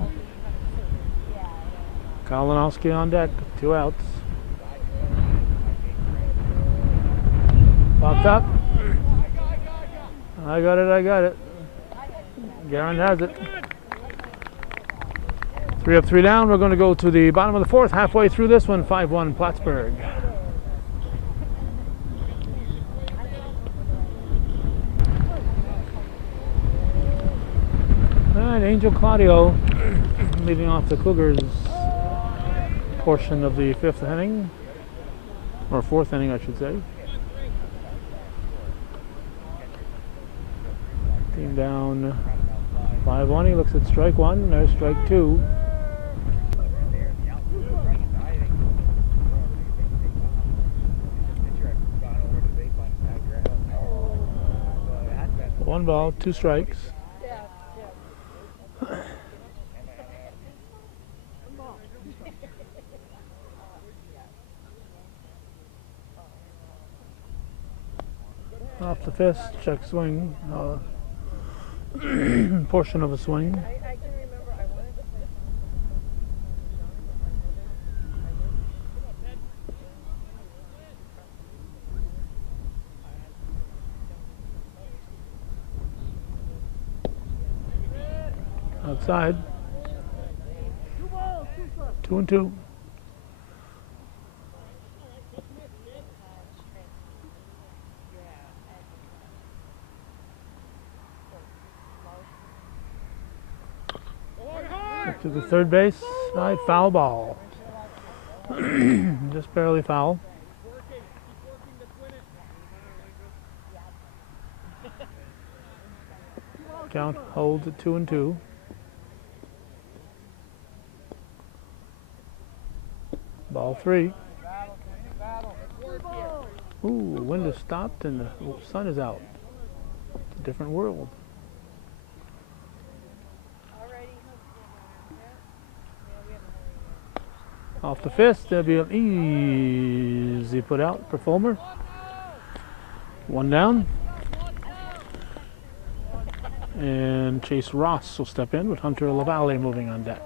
Kalinowski on deck, 2 outs. Popped up. I got it. Garen has it. 3 up, 3 down. We're going to go to the bottom of the 4th, halfway through this one, 5-1 Plattsburgh. And Angel Claudio leading off the Cougars portion of the 5th inning, or 4th inning, I should say. Team down 5-1. He looks at strike 1. There's strike 2. One ball, 2 strikes. Off the fist, check swing. Portion of a swing. I can remember I wanted to play Outside. 2-2. To the third base side, foul ball. Just barely foul. Count holds at 2-2. Ball 3. Ooh, wind has stopped and the sun is out. It's a different world. Off the fist, there'll be an easy put out for Fulmer. 1 down. And Chase Ross will step in with Hunter LaValle moving on deck.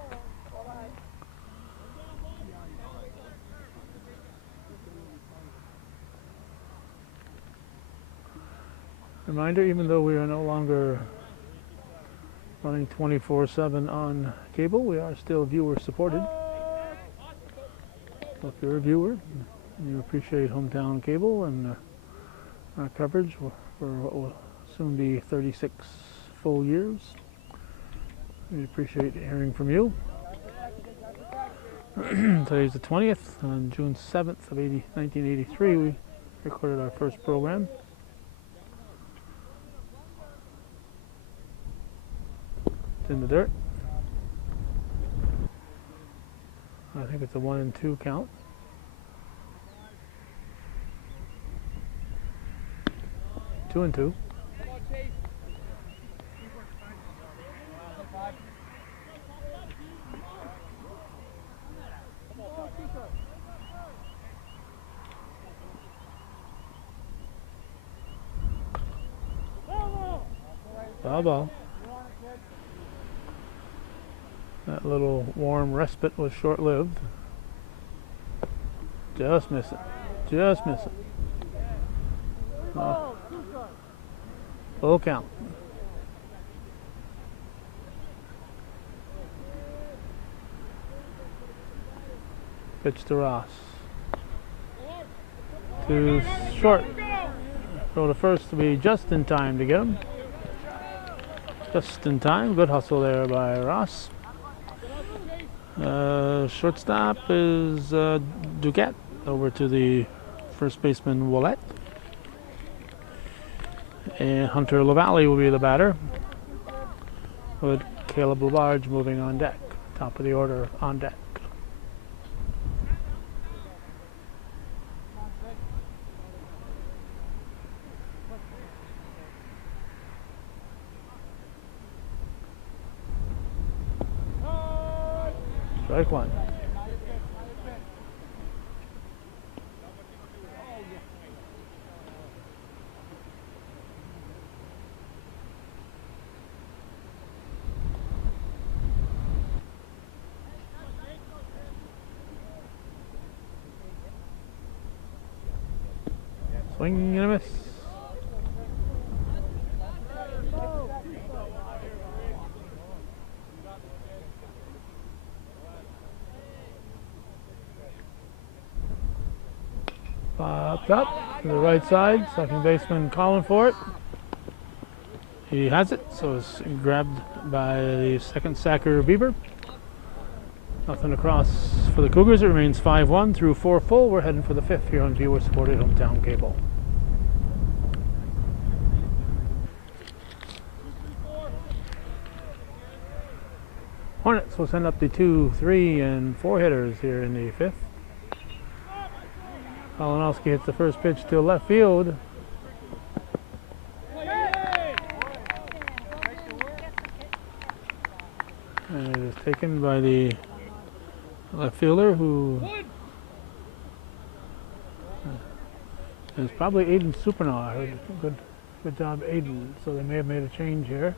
Reminder, even though we are no longer running 24/7 on cable, we are still viewer supported. So if you're a viewer, you appreciate Hometown Cable and our coverage for what will soon be 36 full years. We appreciate hearing from you. Today's the 20th. On June 7th of 1983, we recorded our first program. It's in the dirt. I think it's a 1-2 count. Two and two. Foul ball. That little warm respite was short-lived. Just miss it. Just miss it. Full count. Pitch to Ross. To short. Throw to first to be just in time to get him. Just in time. Good hustle there by Ross. Shortstop is Duquette. Over to the first baseman Willett. And Hunter LaValle will be the batter, with Caleb LaBarge moving on deck. Top of the order on deck. Strike one. Swing and a miss. Popped up to the right side. Second baseman calling for it. He has it, so it's grabbed by the second sacker Bieber. Nothing across for the Cougars. It remains 5-1 through 4 full. We're heading for the 5th here on viewer-supported Hometown Cable. Hornets will send up the 2, 3, and 4 hitters here in the 5th. Kalinowski hits the first pitch to left field. And it is taken by the left fielder, who is probably Aiden Supernall. I heard. Good job, Aiden. So they may have made a change here.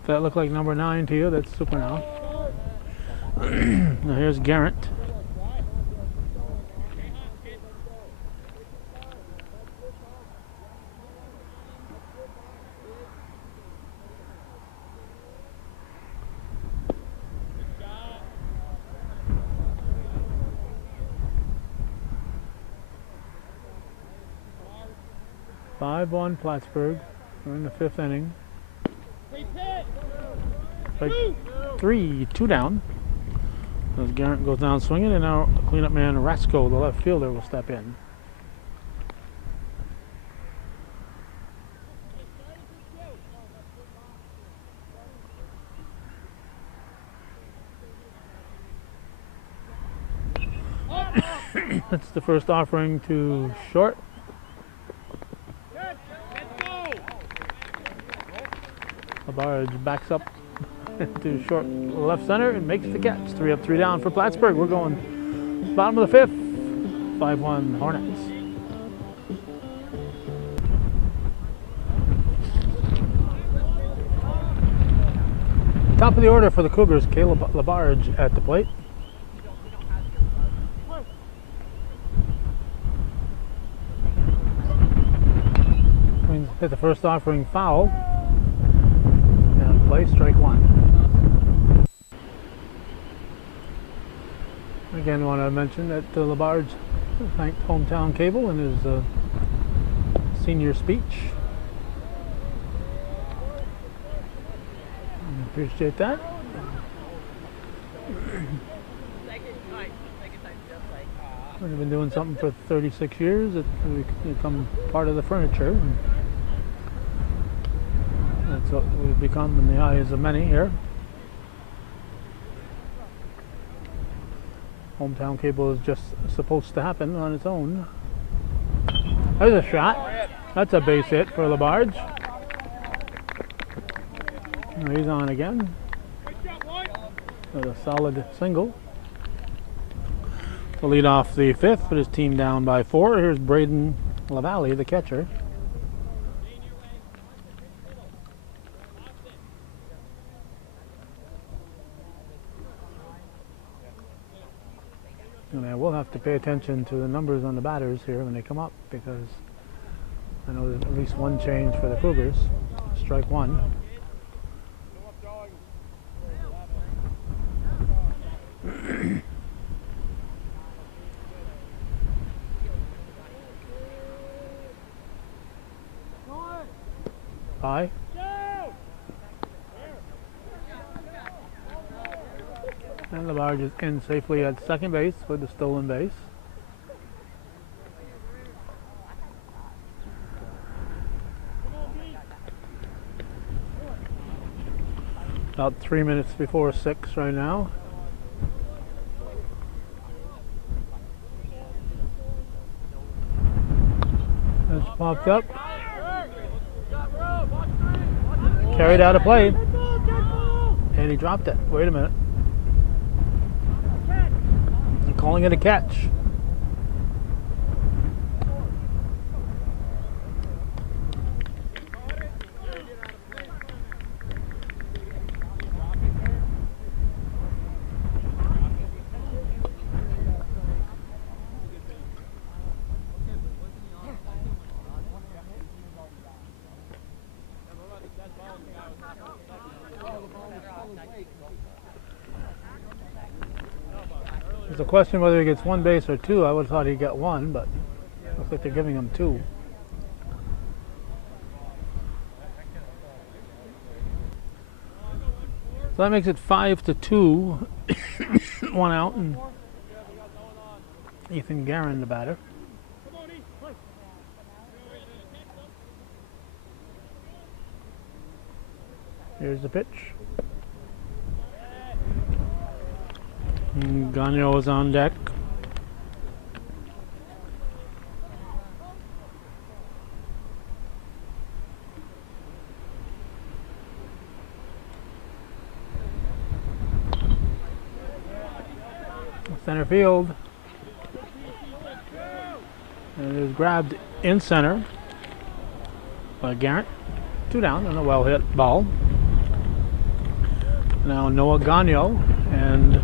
If that looked like number 9 to you, that's Supernall. Now here's Garrett. On Plattsburgh. We're in the 5th inning. Strike 3, 2 down. As Garrett goes down swinging, and now cleanup man Rasco, the left fielder, will step in. That's the first offering to short. Labarge backs up to short left center and makes the catch. 3 up, 3 down for Plattsburgh. We're going bottom of the 5th. 5-1 Hornets. Top of the order for the Cougars, Caleb Labarge at the plate. Hit the first offering foul. Play, strike 1. Again, want to mention that Labarge thanked Hometown Cable in his senior speech. I appreciate that. We've been doing something for 36 years. We become part of the furniture. That's what we've become in the eyes of many here. Hometown Cable is just supposed to happen on its own. There's a shot. That's a base hit for Labarge. He's on again. With a solid single. To lead off the 5th, but his team down by 4. Here's Braden LaValle, the catcher. And I will have to pay attention to the numbers on the batters here when they come up, because I know there's at least one change for the Cougars. Strike 1. High. And Labarge is in safely at second base with the stolen base. About 3 minutes before 6 right now. It's popped up. Carried out of play. And he dropped it. Wait a minute. They're calling it a catch. There's a question whether he gets one base or two. I would have thought he'd get one, but looks like they're giving him two. So that makes it 5-2. One out, and Ethan Guerin the batter. Here's the pitch. Gagno is on deck. Center field. And it is grabbed in center by Garrett. Two down on a well hit ball. Now Noah Gagno and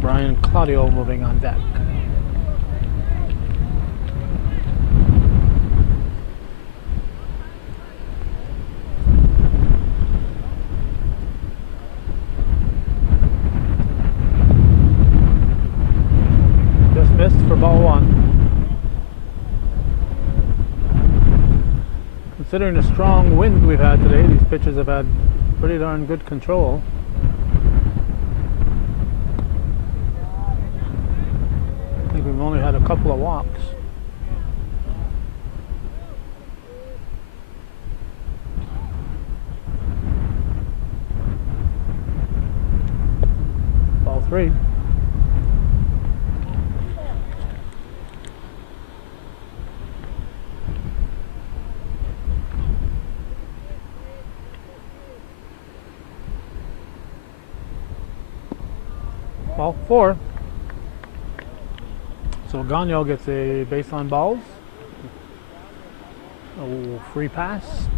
Brian Claudio moving on deck. Just missed for ball one. Considering the strong wind we've had today, these pitchers have had pretty darn good control. I think we've only had a couple of walks. Ball three. Ball four. So Gagno gets a base on balls. A free pass.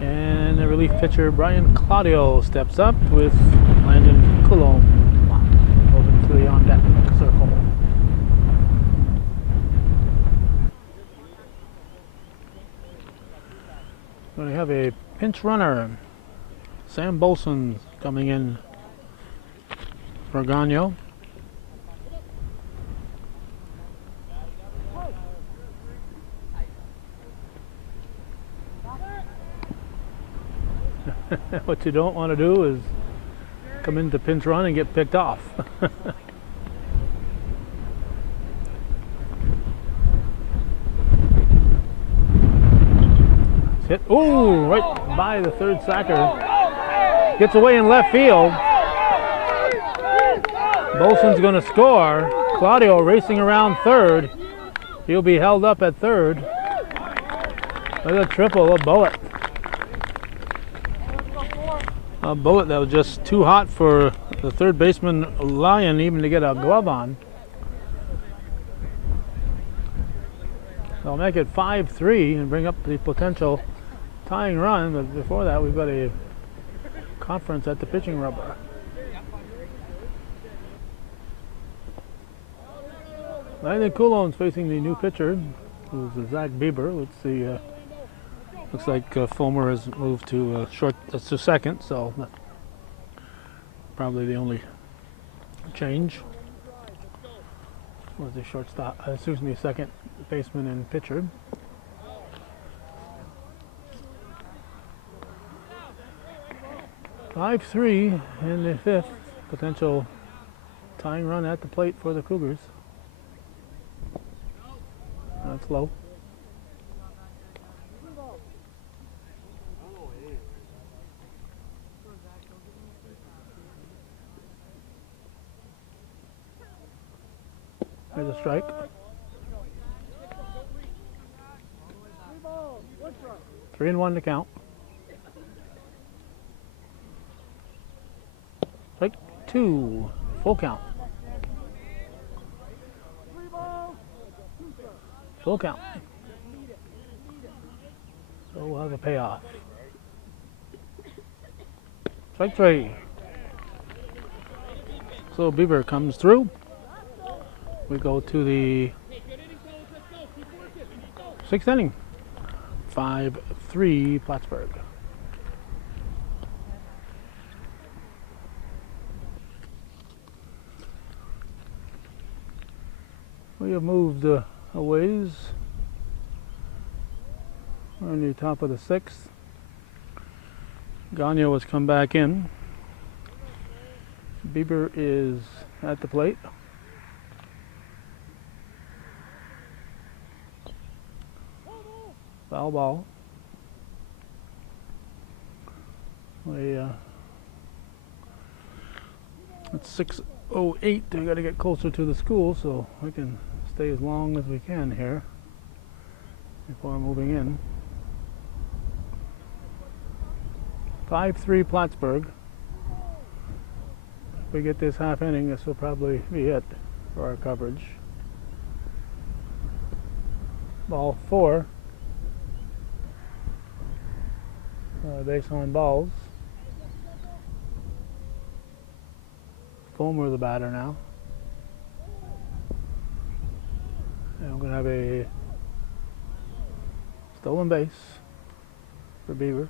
And the relief pitcher Brian Claudio steps up with Landon Coulomb moving to the on deck circle. We have a pinch runner. Sam Bolson coming in for Gagno. What you don't want to do is come into pinch run and get picked off. Hit, ooh, right by the third sacker. Gets away in left field. Bolson's going to score. Claudio racing around third. He'll be held up at third. With a triple, a bullet. A bullet that was just too hot for the third baseman Lyon even to get a glove on. They'll make it 5-3 and bring up the potential tying run, but before that we've got a conference at the pitching rubber. Landon Coulomb's facing the new pitcher, who's Zach Bieber. Let's see. Looks like Fulmer has moved to to second, so that's probably the only change. Was the shortstop? Excuse me, second baseman and pitcher. 5-3 in the fifth. Potential tying run at the plate for the Cougars. That's low. There's a strike. 3-1 to count. Strike two. Full count. Full count. So we'll have a payoff. Strike three. So Bieber comes through. We go to the sixth inning. 5-3 Plattsburgh. We have moved a ways. We're in the top of the sixth. Gagnon has come back in. Bieber is at the plate. Foul ball. It's 6:08. We got to get closer to the school so we can stay as long as we can here before moving in. 5-3 Plattsburgh. If we get this half inning, this will probably be it for our coverage. Ball 4. Base on balls. Fulmer the batter now. And we're going to have a stolen base for Bieber.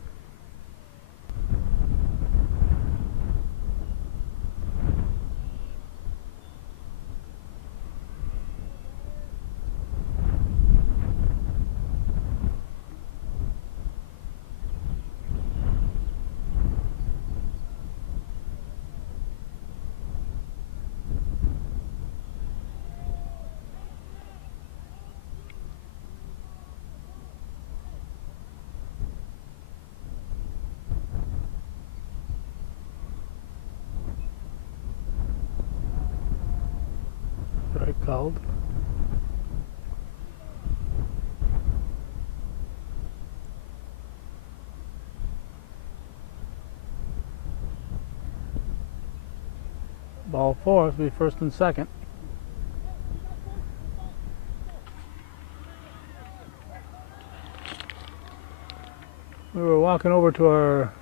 Strike called. Ball 4 will be first and second. We were walking over to our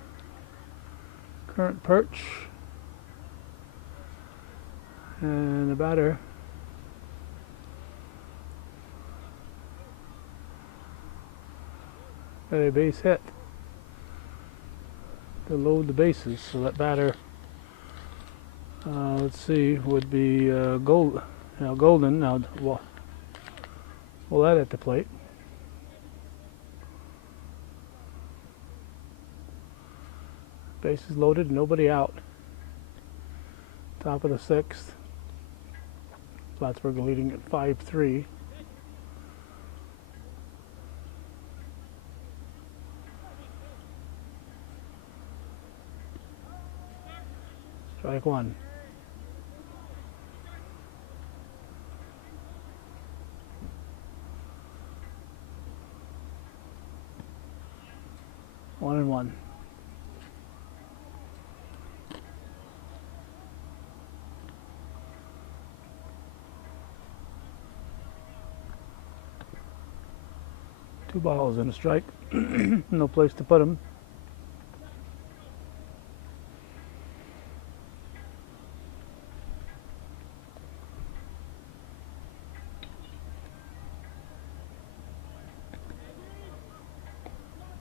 current perch, and the batter got a base hit to load the bases. So that batter, let's see, would be Golden. Now, Willett at the plate. Bases loaded, nobody out. Top of the sixth. Plattsburgh leading at 5-3. Strike one. One and one. Two balls and a strike. No place to put them.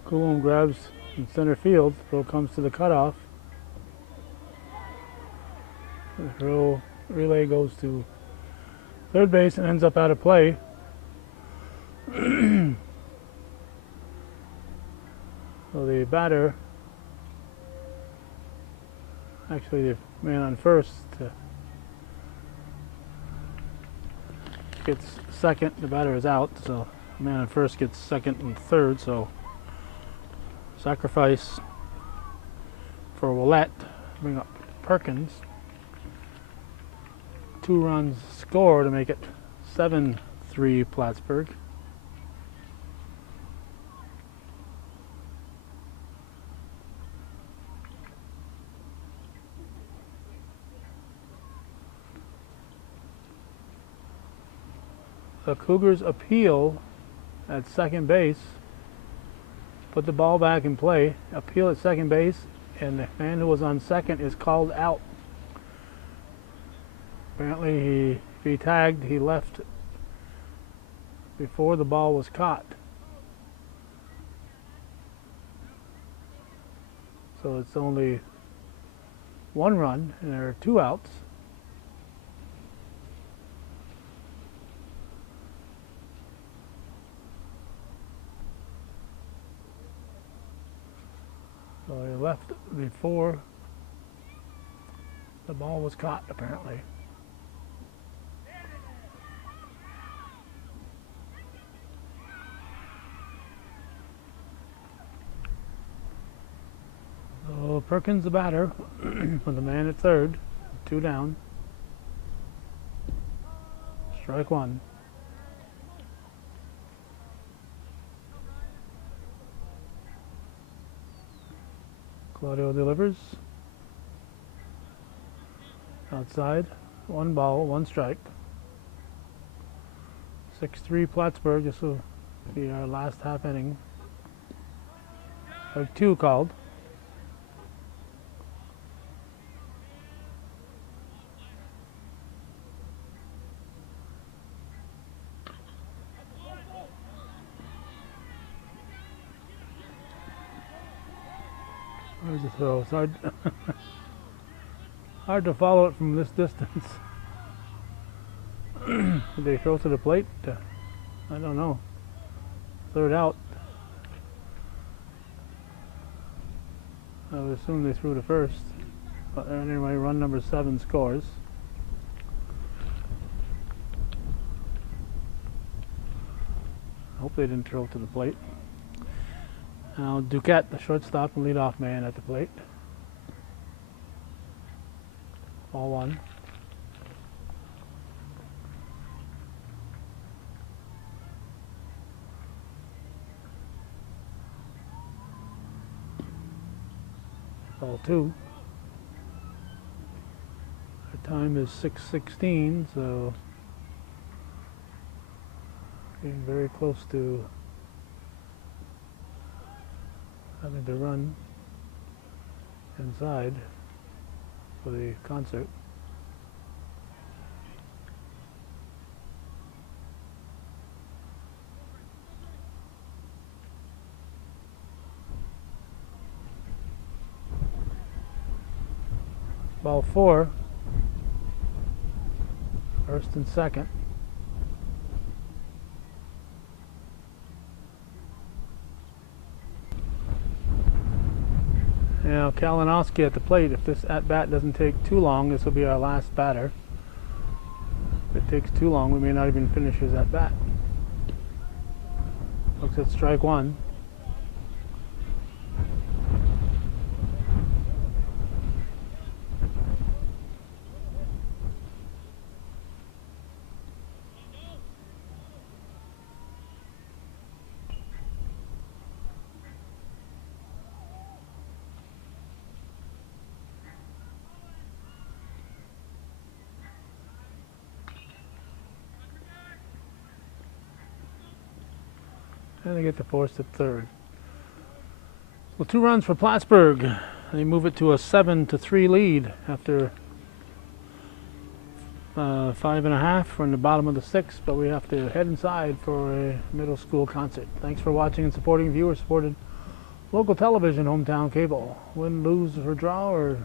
Coulomb grabs in center field. Throw comes to the cutoff. The throw relay goes to third base and ends up out of play. So the batter, actually the man on first, gets second. The batter is out, so the man on first gets second and third. So sacrifice for Willett. Bring up Perkins. 2 runs score to make it 7-3 Plattsburgh. The Cougars appeal at second base, put the ball back in play, appeal at second base, and the man who was on second is called out. Apparently if he tagged, he left before the ball was caught. So it's only 1 run and there are 2 outs. left before the ball was caught, apparently. So Perkins the batter with the man at third, 2 down. Strike 1. Claudio delivers. Outside. 1 ball, 1 strike. 6-3 Plattsburgh. This will be our last half inning. Strike 2 called. There's a throw. It's hard, hard to follow it from this distance. Did they throw to the plate? I don't know. 3rd out. I would assume they threw to first. But anyway, run number 7 scores. I hope they didn't throw to the plate. Now Duquette, the shortstop and leadoff man at the plate. Ball 1. Ball 2. Our time is 6:16, so getting very close to having to run inside for the concert. Ball 4, 1st and 2nd. Now Kalinowski at the plate. If this at-bat doesn't take too long, this will be our last batter. If it takes too long, we may not even finish his at-bat. Looks at strike 1. And they get the force at 3rd. Well, 2 runs for Plattsburgh. They move it to a 7-3 lead after 5.5 from the bottom of the 6th, but we have to head inside for a middle school concert. Thanks for watching and supporting viewer-supported local television, hometown cable. Win, lose, or draw, or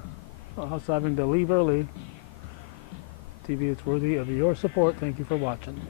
us having to leave early. TV is worthy of your support. Thank you for watching.